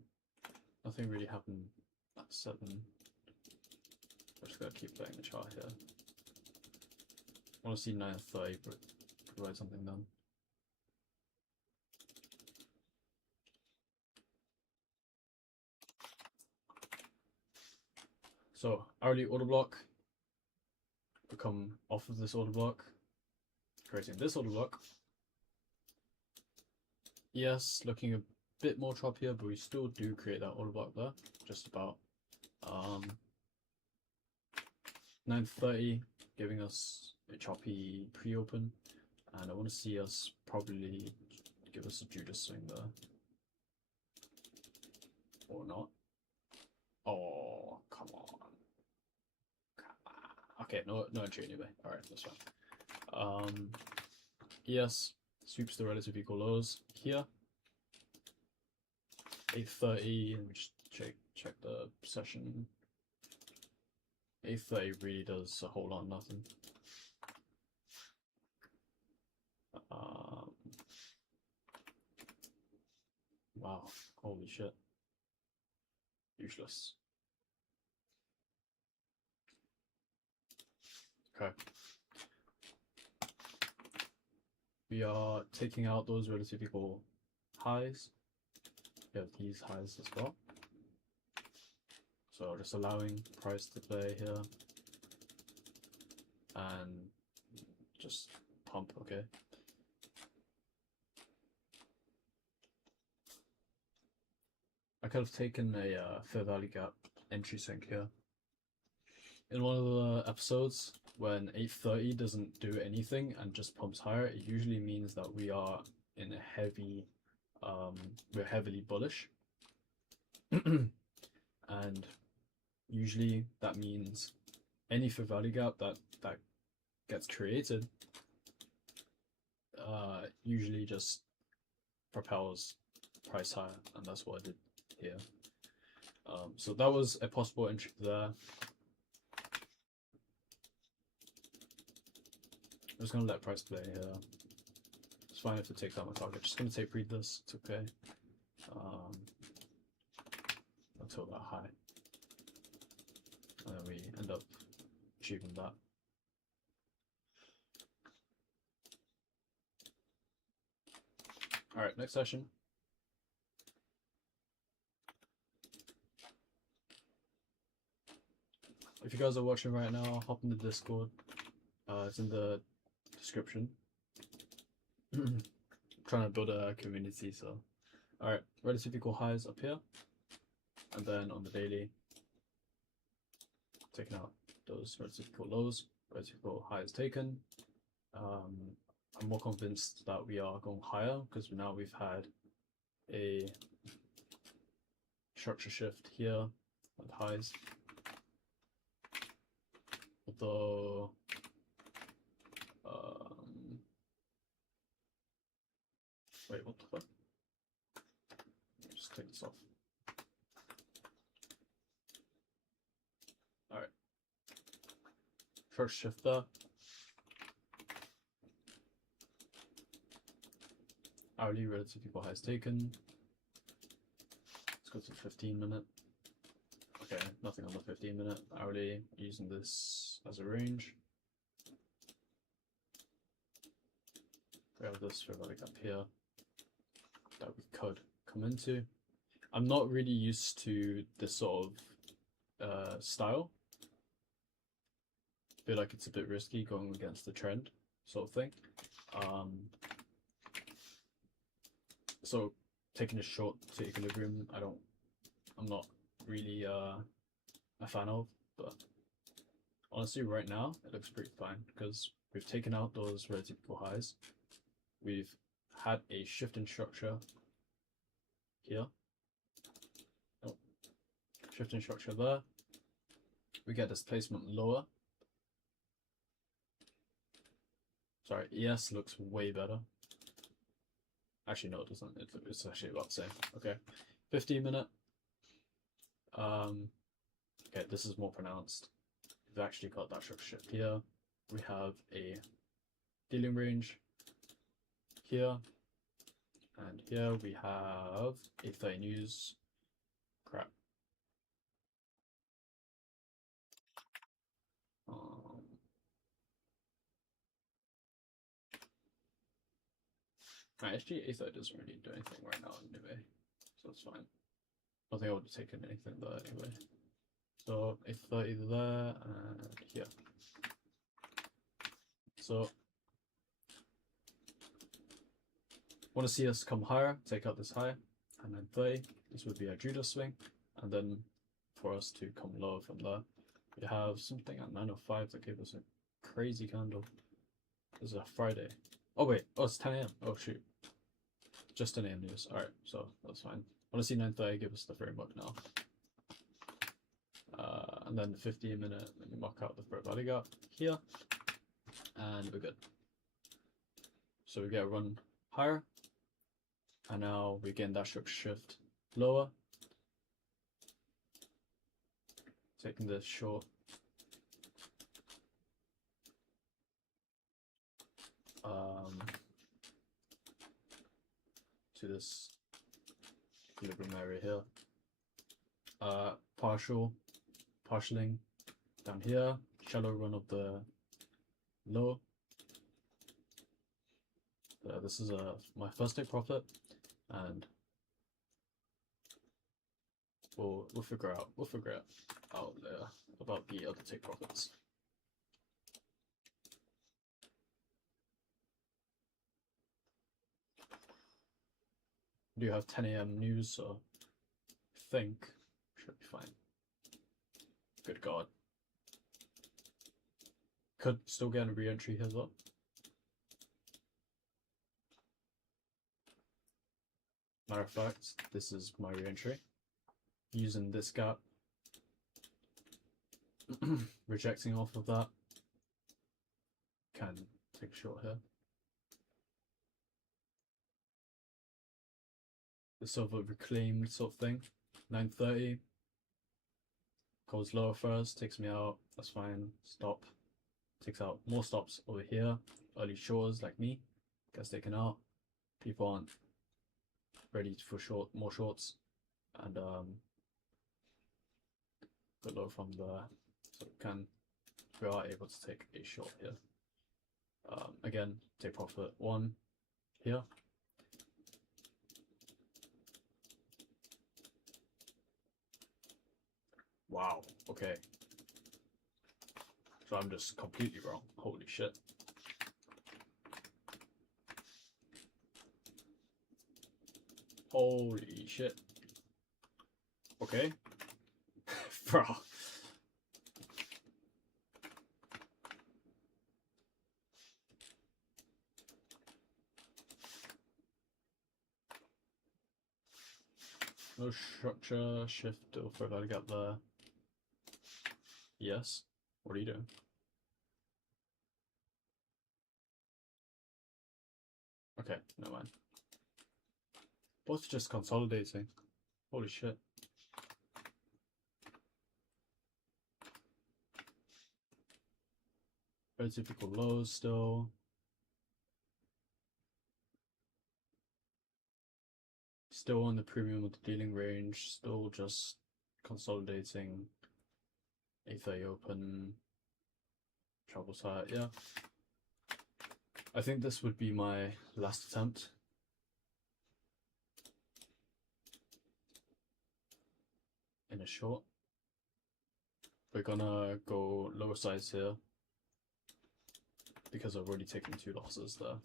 Nothing really happened at 7. I'm just gonna keep playing the chart here. I want to see 9:30 provide something then. So hourly order block, become off of this order block, creating this order block. Yes, looking a bit more choppier, but we still do create that order block there, just about. 9:30, giving us a choppy pre-open, and I want to see us probably give us a Judas swing there, or not. Oh, come on. Okay, no entry anyway. Alright, that's fine. Yes, sweeps the relative equal lows here. 8:30, and we just check the session. 8:30 really does a whole lot of nothing. Wow, holy shit. Useless. Okay. We are taking out those relative equal highs. We have these highs as well. So just allowing price to play here and just pump, okay. I could have taken a fair value gap entry sync here. In one of the episodes, when 8:30 doesn't do anything and just pumps higher, it usually means that we are in a heavy, we're heavily bullish. And usually that means any fair value gap that gets created usually just propels price higher, and that's what I did here. So that was a possible entry there. I'm just gonna let price play here. It's fine if it takes out my target. Just gonna take read this. It's okay. Until that high, and then we end up achieving that. All right, next session. If you guys are watching right now, hop in the Discord. It's in the description. I'm trying to build a community, so. Alright, relative equal highs up here. And then on the daily, taking out those vertical lows, vertical highs taken. I'm more convinced that we are going higher because now we've had a structure shift here at highs. Although wait, what the fuck? Just take this off. Alright. First shift there. Hourly relative equal highs taken. Let's go to 15-minute. Okay, nothing on the 15-minute. Hourly, using this as a range. We have this for like up here that we could come into. I'm not really used to this sort of style. I feel like it's a bit risky going against the trend sort of thing. So taking a short to equilibrium, I'm not really a fan of, but honestly right now it looks pretty fine because we've taken out those relative equal highs. We've had a shift in structure here. Oh, shift in structure there. We get displacement lower. Sorry, ES looks way better. Actually, no, it doesn't. It's actually about the same. Okay, 15-minute. Okay, this is more pronounced. We've actually got that structure shift here. We have a dealing range here, and here we have 8:30 news. Crap. Actually, 8:30 doesn't really do anything right now anyway, so it's fine. I think I would have taken anything there anyway. So 8:30 there and here. So want to see us come higher, take out this high, and then 9:30. This would be a Judas swing, and then for us to come lower from there, we have something at 9:05 that gave us a crazy candle. This is a Friday. Oh wait, oh it's 10 AM. Oh shoot. Just 10 AM news. Alright, so that's fine. I want to see 9:30 give us the framework now. And then the 15-minute, let me mark out the threat value gap here, and we're good. So we get a run higher, and now we get that structure shift lower, taking this short. To this equilibrium area here. Partialing down here, shallow run of the low. This is my first take profit, and we'll figure out out there about the other take profits. We do have 10 AM news, so I think should be fine. Good God. Could still get a re-entry here though. Matter of fact, this is my re-entry. Using this gap, rejecting off of that, can take a short here. This sort of a reclaimed sort of thing. 9:30. Goes lower first, takes me out, that's fine. Stop. Takes out more stops over here. Early shorts like me gets taken out. People aren't ready for more shorts, and good low from there. So we are able to take a short here. Again, take profit 1 here. Wow, okay. So I'm just completely wrong. Holy shit. Holy shit. Okay. Bro. No structure, shift or further value gap there. Yes. What are you doing? Okay, no mind. Both just consolidating. Holy shit. Very typical lows still. Still on the premium with the dealing range, still just consolidating. 830 open, trouble side, yeah. I think this would be my last attempt. In a short. We're gonna go lower size here because I've already taken 2 losses there.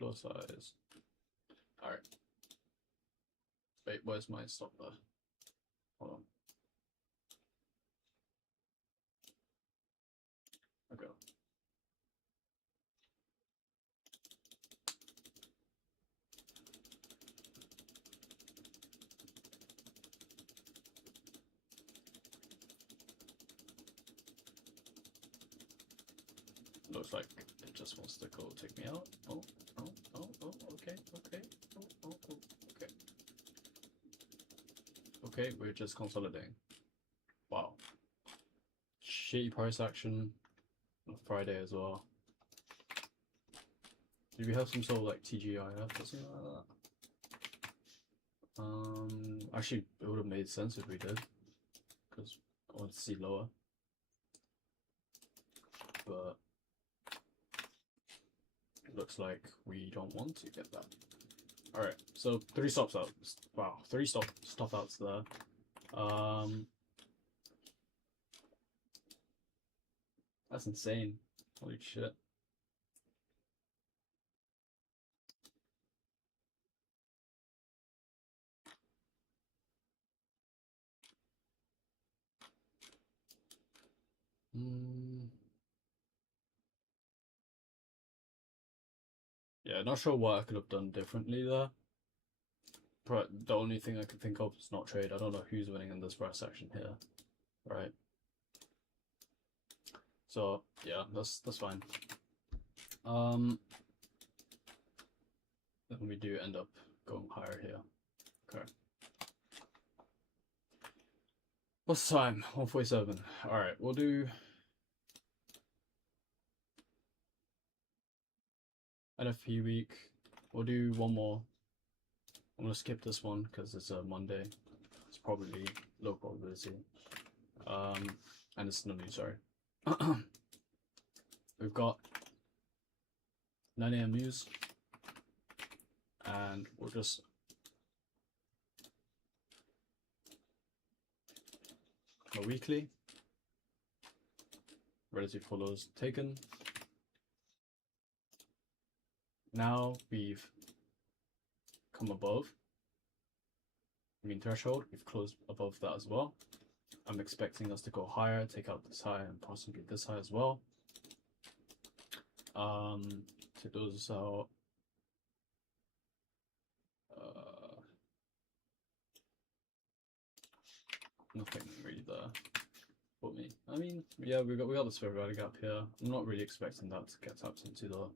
Low size. Alright. Wait, where's my stop there? Hold on. Okay. Looks like it just wants to go take me out. Oh, okay, okay. Okay. Okay, we're just consolidating. Wow. Shitty price action on Friday as well. Did we have some sort of like TGIF or something like that? Actually, it would have made sense if we did, because I want to see lower. But it looks like we don't want to get that. Alright, so 3 stops out. Wow, 3 stop outs there. That's insane. Holy shit. Yeah, not sure what I could have done differently there. But the only thing I could think of is not trade. I don't know who's winning in this price section here, right? So yeah, that's fine. Then we do end up going higher here. Okay. What's the time? 1:47. All right, we'll do NFP week. We'll do one more. I'm gonna skip this one because it's a Monday. It's probably low probability. And it's no news, sorry. We've got 9 AM news, and we'll just a weekly. Relative follows taken. Now we've come above mean threshold. We've closed above that as well. I'm expecting us to go higher, take out this high, and possibly this high as well. To those out. Nothing really there for me. I mean, yeah, we got this fair value gap here. I'm not really expecting that to get tapped into though.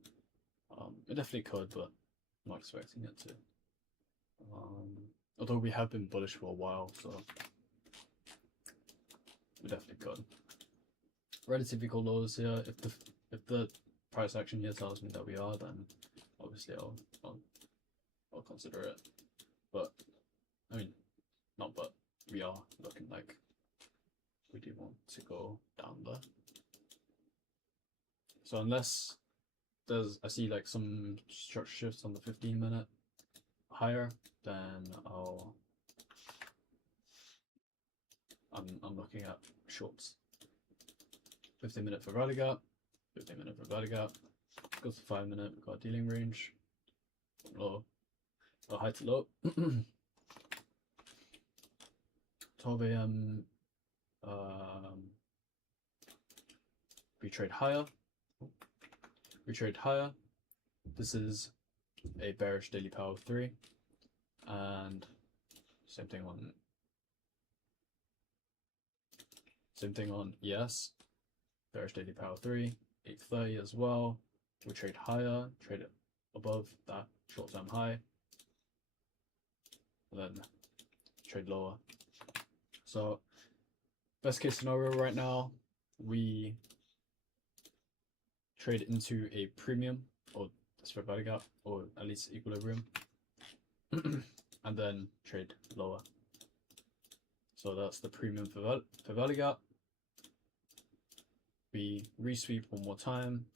It definitely could, but I'm not expecting it to. Although we have been bullish for a while, so we definitely could. Relative equal lows here. If the price action here tells me that we are, then obviously I'll consider it. But I mean, not but we are looking like we do want to go down there. So unless I see like some structure shifts on the 15-minute higher, then I'm looking at shorts. 15-minute for value gap, 15-minute for value gap. Go to 5-minute. We've got dealing range. Low, high to low. 12 AM. We trade higher. we trade higher. This is a bearish daily power of 3, and same thing on ES, bearish daily power 3, 830 as well. We trade higher, trade it above that short-term high, and then trade lower. So best case scenario right now, we trade into a premium or this fair value gap, or at least equilibrium, and then trade lower. So that's the premium fair value gap. We resweep one more time,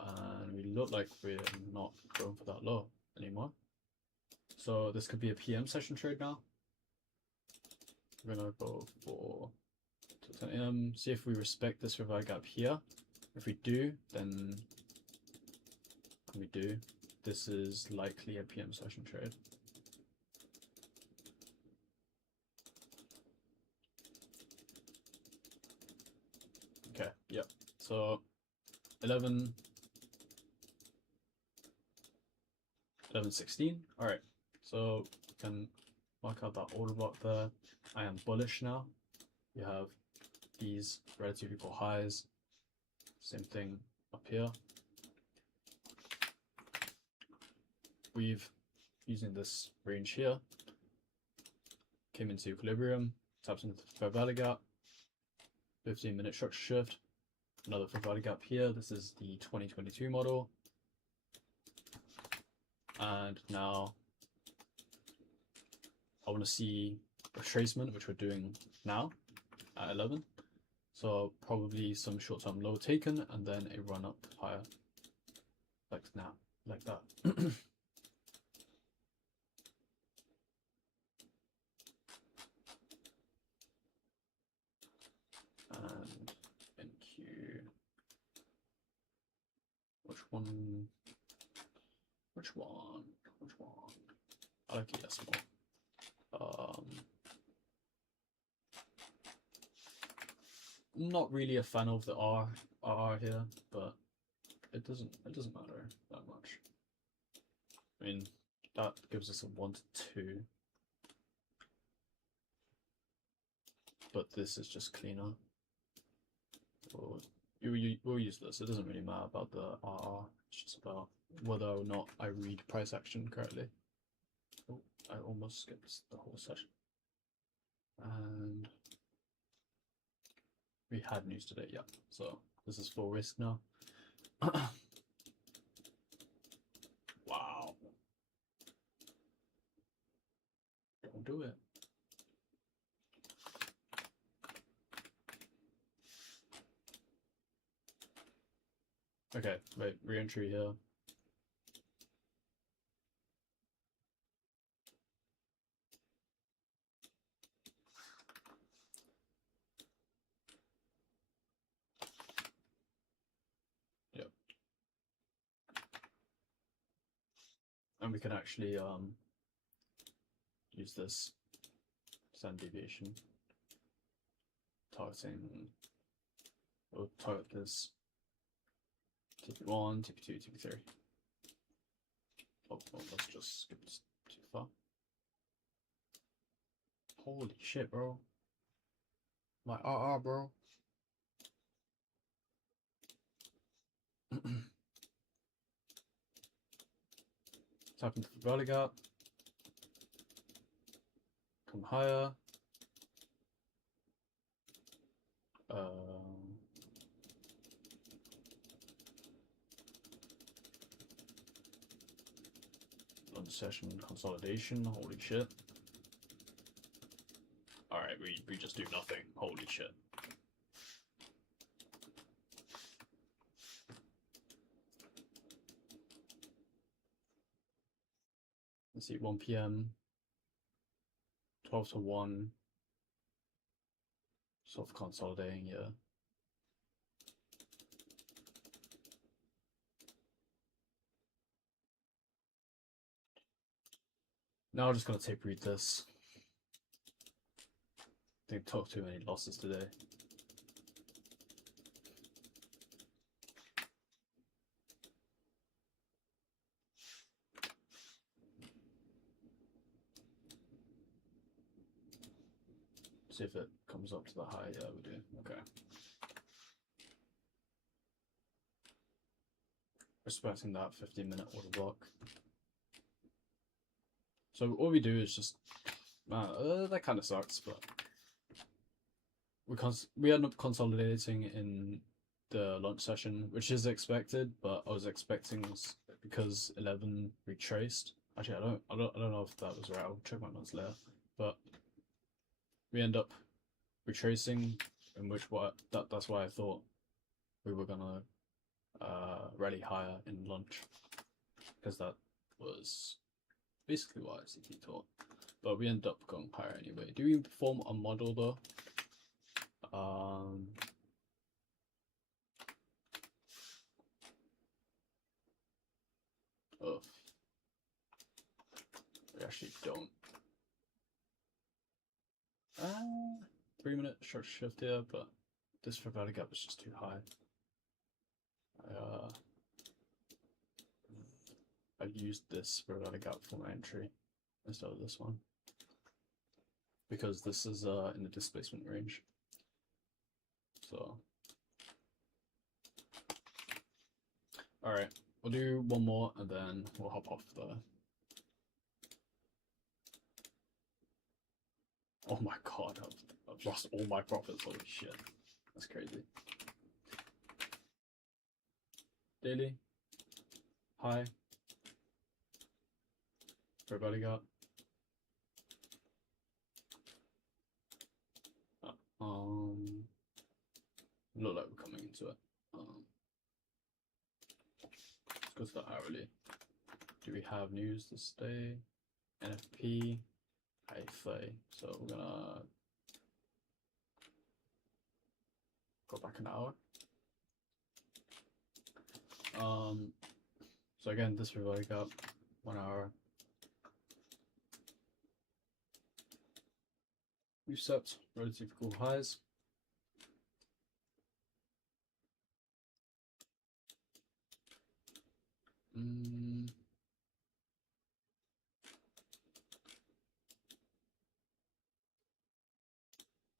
and we look like we're not going for that low anymore. So this could be a PM session trade now. We're gonna go for 10 AM, see if we respect this fair value gap here. If we do, then this is likely a PM session trade. Okay, yep. So 11:16. All right. So you can mark out that order block there. I am bullish now. You have these relative equal highs. Same thing up here. We've, using this range here, came into equilibrium, taps into the fair value gap, 15-minute structure shift, another fair value gap here. This is the 2022 model. And now I want to see retracement, which we're doing now at 11. So probably some short-term low taken and then a run up higher, like now, like that. And NQ, which one? I like ES more. Not really a fan of the RR here, but it doesn't matter that much. I mean, that gives us a 1 to 2, but this is just cleaner. We'll use this. It doesn't really matter about the RR. It's just about whether or not I read price action correctly. Oh, I almost skipped the whole session. And we had news today, yeah. So this is full risk now. Wow. Don't do it. Okay, wait, re-entry here. Yep. And we can actually use this standard deviation targeting. We'll target this TP1, TP2, TP3. Oh, let's just skip this too far. Holy shit, bro. My RR, bro. Tap into the value gap. Come higher. Lunch session consolidation. Holy shit. Alright, we just do nothing. Holy shit. Let's see, 1 PM, 12 to 1, sort of consolidating, yeah. Now I'm just gonna tape read this. I think I took too many losses today. See if it comes up to the high. Yeah, we do. Okay. Respecting that 15-minute order block. So all we do is just, that kind of sucks, but we end up consolidating in the lunch session, which is expected, but I was expecting because 11 retraced. Actually, I don't know if that was right. I'll check my notes later. But we end up retracing, in which that's why I thought we were gonna rally higher in lunch, because that was basically what ICT taught. But we end up going higher anyway. Do we form a model though? Oh, we actually don't. 3-minute short shift here, but this for value gap is just too high. I used this for value gap for my entry instead of this one, because this is in the displacement range. So, all right, we'll do one more and then we'll hop off the. Oh my god, I've lost all my profits. Holy shit, that's crazy. Daily, high, everybody got. Look like we're coming into it. Let's go to the hourly. Do we have news this day? NFP, high. So we're gonna go back an hour. So again, this really got 1 hour. We've set relatively cool highs.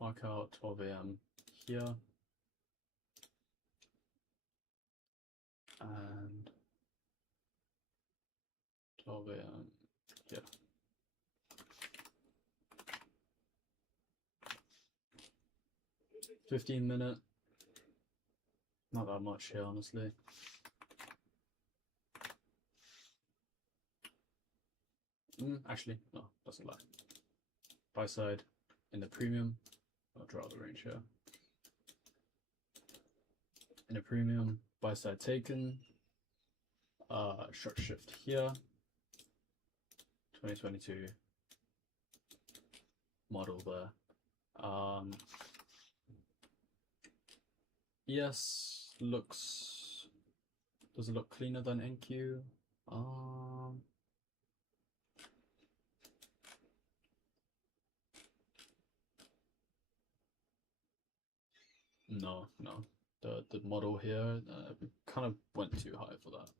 Mark out 12 AM here. And 12 AM here. $15-minute. Not that much here, honestly. Actually, no, doesn't lie. Buy side in the premium. I'll draw the range here. In a premium, buy side taken. Short shift here. 2022 model there. ES looks. Does it look cleaner than NQ? No. The model here kind of went too high for that.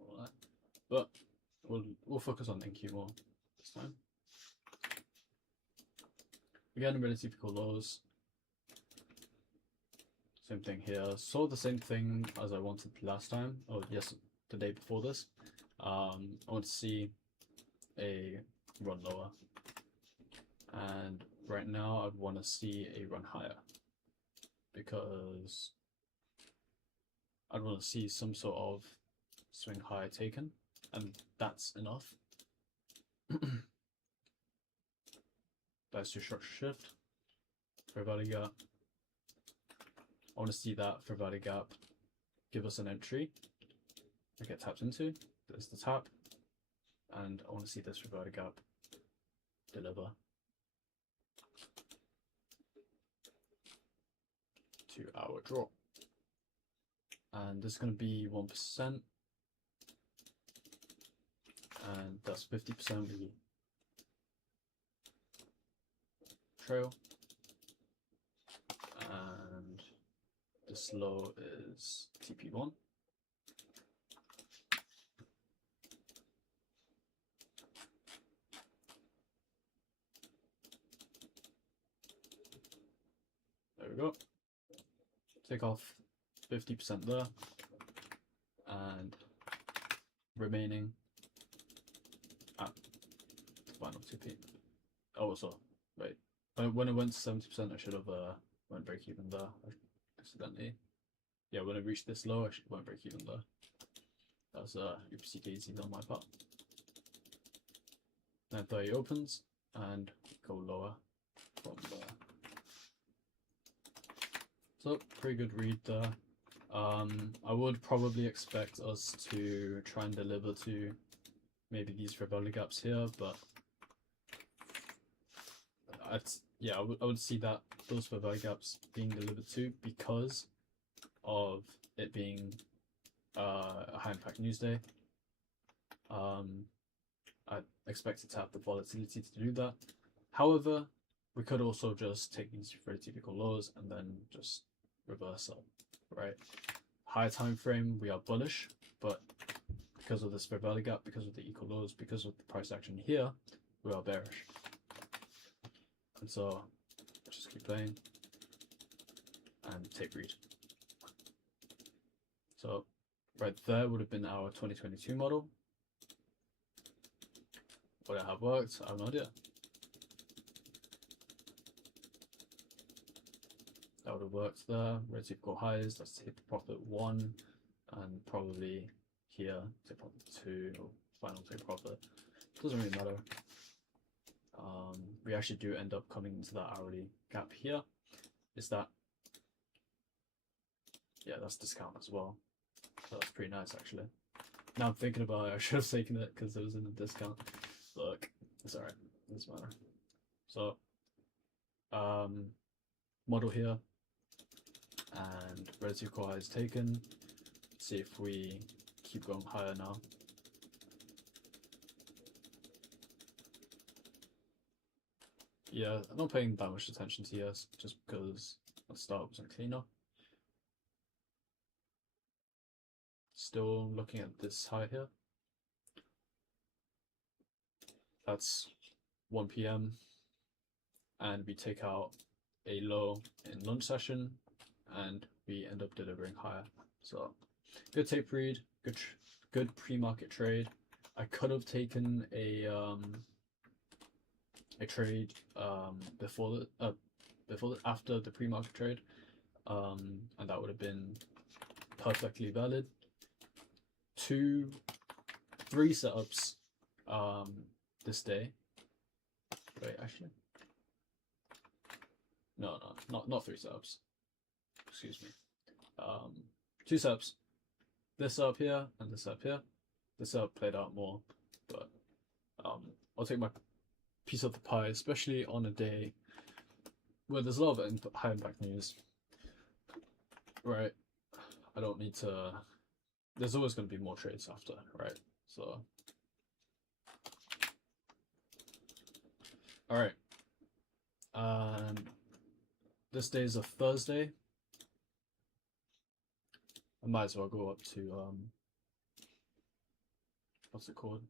All right. But we'll focus on NQ more this time. Again, really typical lows. Same thing here. Saw the same thing as I wanted last time. Oh yes, the day before this. I want to see a run lower, and right now I want to see a run higher, because I'd want to see some sort of swing high taken, and that's enough. That's your short shift for value gap. I want to see that for value gap give us an entry that get tapped into. There's the tap, and I want to see this for value gap deliver 2-hour draw. And this is going to be 1%, and that's 50% we trail, and this low is TP1. we go. Take off 50% there, and remaining at the final 2p. Oh, so wait, when it went to 70%, I should have went break even there accidentally. Yeah, when I reached this low, I should went break even there. That was oopsie daisy on my part. Then 30 opens and go lower from there. So pretty good read there. I would probably expect us to try and deliver to maybe these fair value gaps here, but I would see that those fair value gaps being delivered to because of it being a high impact news day. I expect it to have the volatility to do that. However, we could also just take these very typical lows and then just reverse up, right? Higher time frame, we are bullish, but because of this fair value gap, because of the equal lows, because of the price action here, we are bearish. And so just keep playing and take read. So right there would have been our 2022 model. Would it have worked? I have no idea. That would have worked there. Red equal highs, that's hit profit 1, and probably here take profit 2, or final take profit. Doesn't really matter. We actually do end up coming into that hourly gap here. Is that, yeah, that's discount as well. So that's pretty nice actually. Now I'm thinking about it, I should have taken it because it was in the discount. Look, it's alright, it doesn't matter. So, model here, and relative core is taken. Let's see if we keep going higher now. Yeah, I'm not paying that much attention to ES just because the start wasn't clean enough. Still looking at this high here. That's 1 PM, and we take out a low in lunch session, and we end up delivering higher. So good tape read, good pre-market trade. I could have taken a trade after the pre-market trade, and that would have been perfectly valid. 2-3 setups this day. Wait, actually, no, not 3 setups. Excuse me. 2 setups. This setup here and this setup here. This setup played out more, but I'll take my piece of the pie, especially on a day where there's a lot of high impact news. Right. I don't need to. There's always going to be more trades after, right? So. Alright, this day is a Thursday. I might as well go up to, what's it called?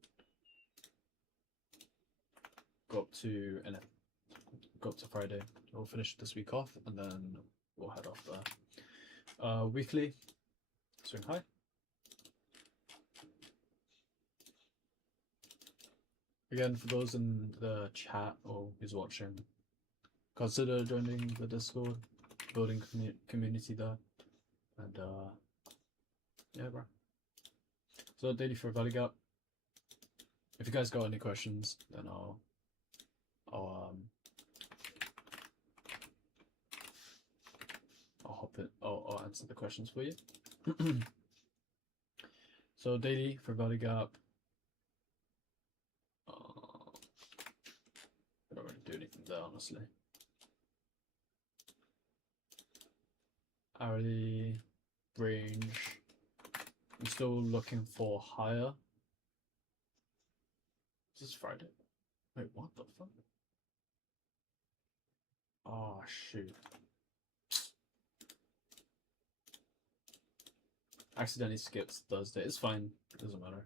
Go up to Friday. We'll finish this week off and then we'll head off there. Weekly, swing high. Again, for those in the chat or who's watching, consider joining the Discord, building community there, and yeah, bro. So daily for value gap. If you guys got any questions, then I'll hop in. I'll answer the questions for you. So daily for value gap. I don't really do anything there, honestly. Hourly range. I'm still looking for higher. Is this Friday? Wait, what the fuck? Oh, shoot. Accidentally skipped Thursday. It's fine. It doesn't matter.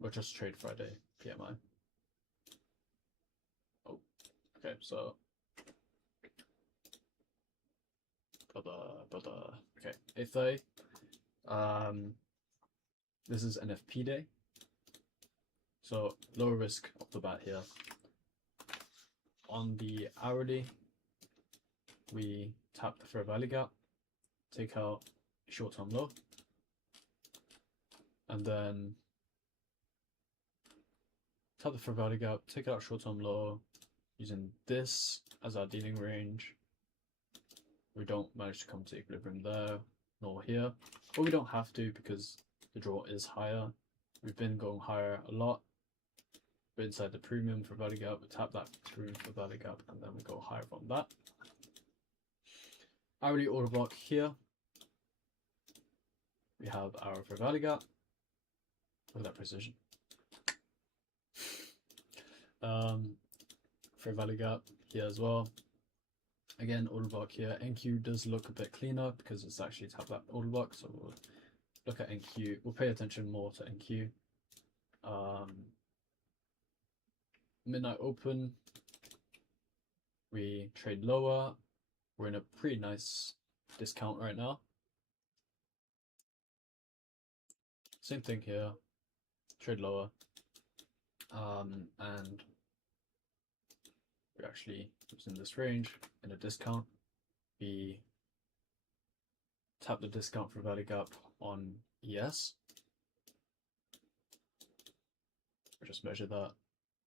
We'll just trade Friday PMI. Oh, okay. So Okay, 8:30. This is NFP day, so low risk off the bat here. On the hourly, we tap the fair value gap, take out short-term low, and then tap the fair value gap, take out short-term low, using this as our dealing range. We don't manage to come to equilibrium there, nor here, but we don't have to because the draw is higher. We've been going higher a lot. We're inside the premium for value gap, we tap that premium for value gap, and then we go higher from that. Hourly order block here. We have our fair value gap. Look at that precision. Fair value gap here as well. Again, order block here. NQ does look a bit cleaner because it's actually tapped that order block. So we'll look at NQ. We'll pay attention more to NQ. Midnight open. We trade lower. We're in a pretty nice discount right now. Same thing here. Trade lower. And we're actually using this range in a discount. We tap the discount for value gap on ES. We'll just measure that,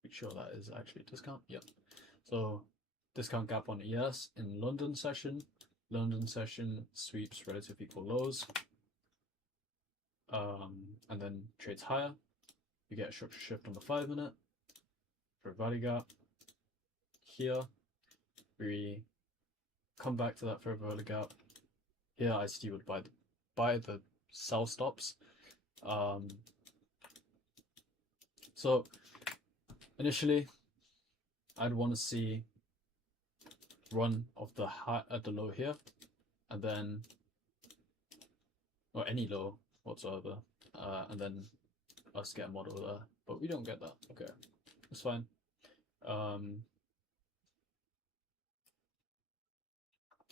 make sure that is actually a discount. Yep. So discount gap on ES in London session. London session sweeps relative equal lows. And then trades higher. We get a structure shift on the 5-minute for value gap. Here we come back to that fair value gap. Here ICT would buy the sell stops. So initially I'd want to see run of the high at the low here, and then or any low whatsoever, and then us get a model there, but we don't get that. Okay, that's fine.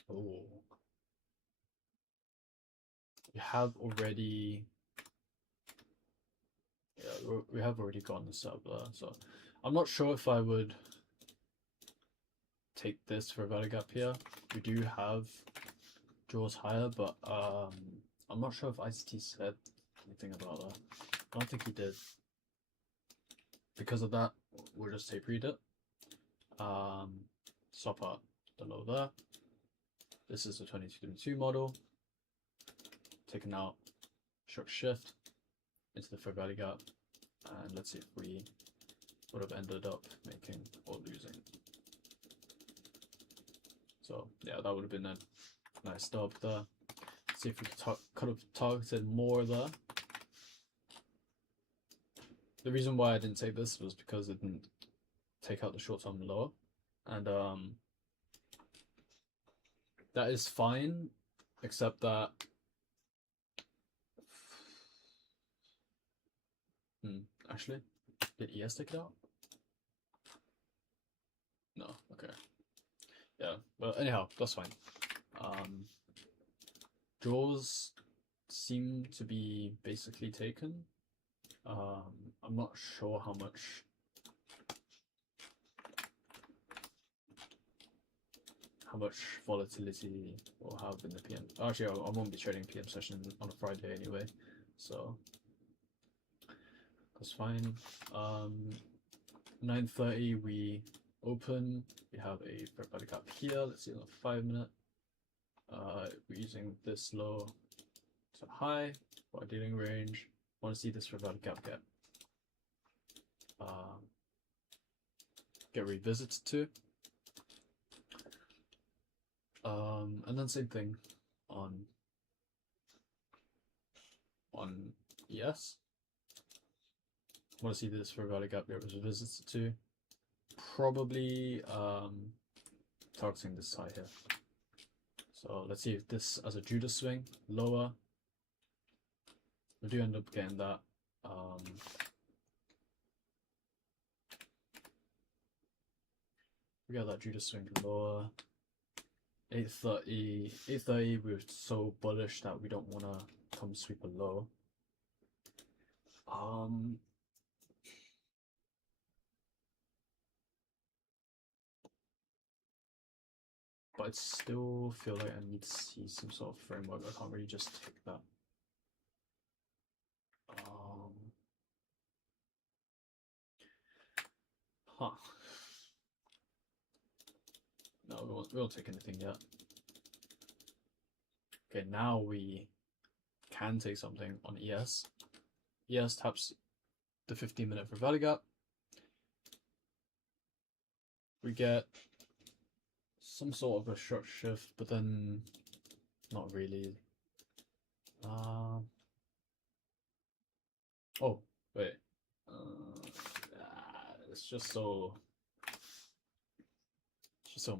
Oh, we have already, yeah, we have already gotten this up there, so I'm not sure if I would take this for a value gap here. We do have draws higher, but I'm not sure if ICT said anything about that. I don't think he did. Because of that, we'll just tape read it. Swap out the low there. This is the 2222 model. Taking out short shift into the fair value gap, and let's see if we would have ended up making or losing. So yeah, that would have been a nice stop there. Let's see if we could have targeted more there. The reason why I didn't take this was because it didn't take out the short-term lower, and that is fine, except that actually, did ES take it out? No, okay. Yeah, but anyhow, that's fine. Draws seem to be basically taken. I'm not sure how much volatility we'll have in the PM. Actually, I won't be trading PM session on a Friday anyway, so that's fine. 9:30 we open. We have a fair value gap here. Let's see on the 5-minute. We're using this low to high for our dealing range. Want to see this fair value gap get revisited to. And then same thing on ES. Want to see this fair value gap get revisited to. Probably targeting this side here. So let's see if this as a Judas swing lower. We do end up getting that. We got that Judas swing lower. 8:30. 8:30. We're so bullish that we don't wanna come super low. But I still feel like I need to see some sort of framework. I can't really just take that. Huh. No, we won't take anything yet. Okay, now we can take something on ES. ES taps the 15-minute for value gap. We get some sort of a short shift, but then not really. Oh, wait. It's just so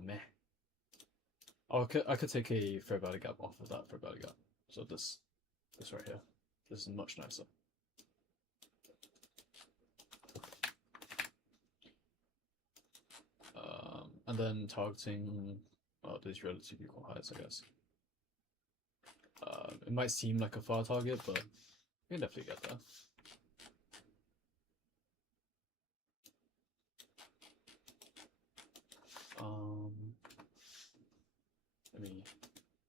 meh. Oh, I could take a fair value gap off of that fair value gap. So this right here. This is much nicer. And then targeting these relative equal highs, I guess. It might seem like a far target, but we can definitely get there. Let me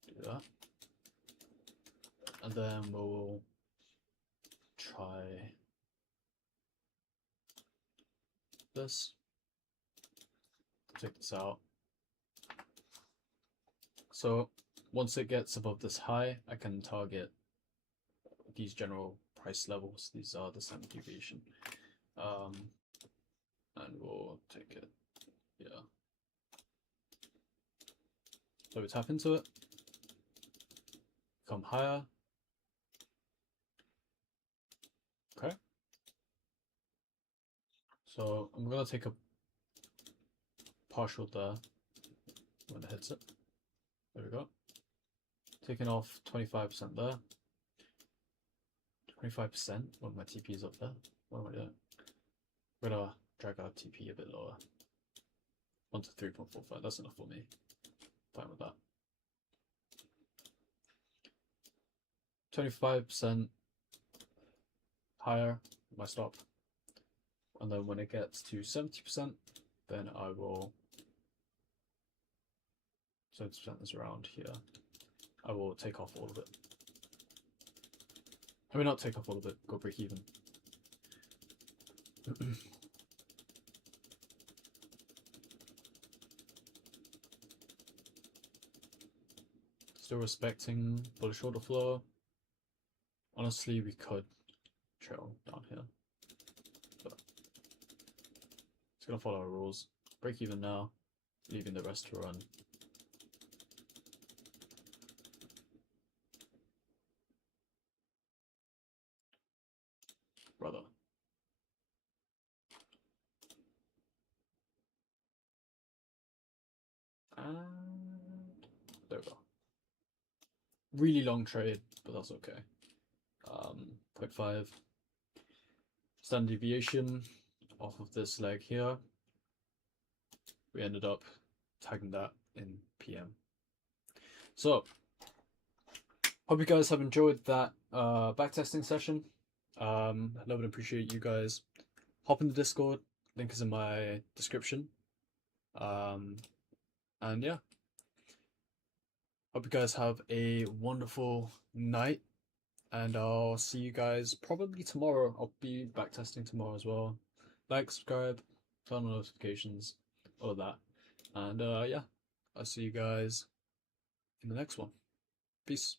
do that. And then we'll try this. Take this out. So once it gets above this high, I can target these general price levels. These are the standard deviation. And we'll take it, yeah. So we tap into it, come higher. Okay. So I'm gonna take a partial there when it hits it. There we go. Taking off 25% there. 25%? Well, my TP is up there. What am I doing? We're gonna drag our TP a bit lower. 1 to 3.45. That's enough for me. Fine with that. 25% higher, my stop. And then when it gets to 70%, then I will. 70% is around here. I will take off all of it. I mean, not take off all of it, go break even. Still respecting bullish order flow. Honestly, we could trail down here, but it's gonna follow our rules. Break even now, leaving the rest to run. Brother. And there we go. Really long trade, but that's okay. 0.5 standard deviation off of this leg here. We ended up tagging that in PM. So, hope you guys have enjoyed that backtesting session. I love and appreciate you guys. Hop in the Discord, link is in my description. And yeah, hope you guys have a wonderful night, and I'll see you guys probably tomorrow. I'll be backtesting tomorrow as well. Like, subscribe, turn on notifications, all of that. And yeah, I'll see you guys in the next one. Peace.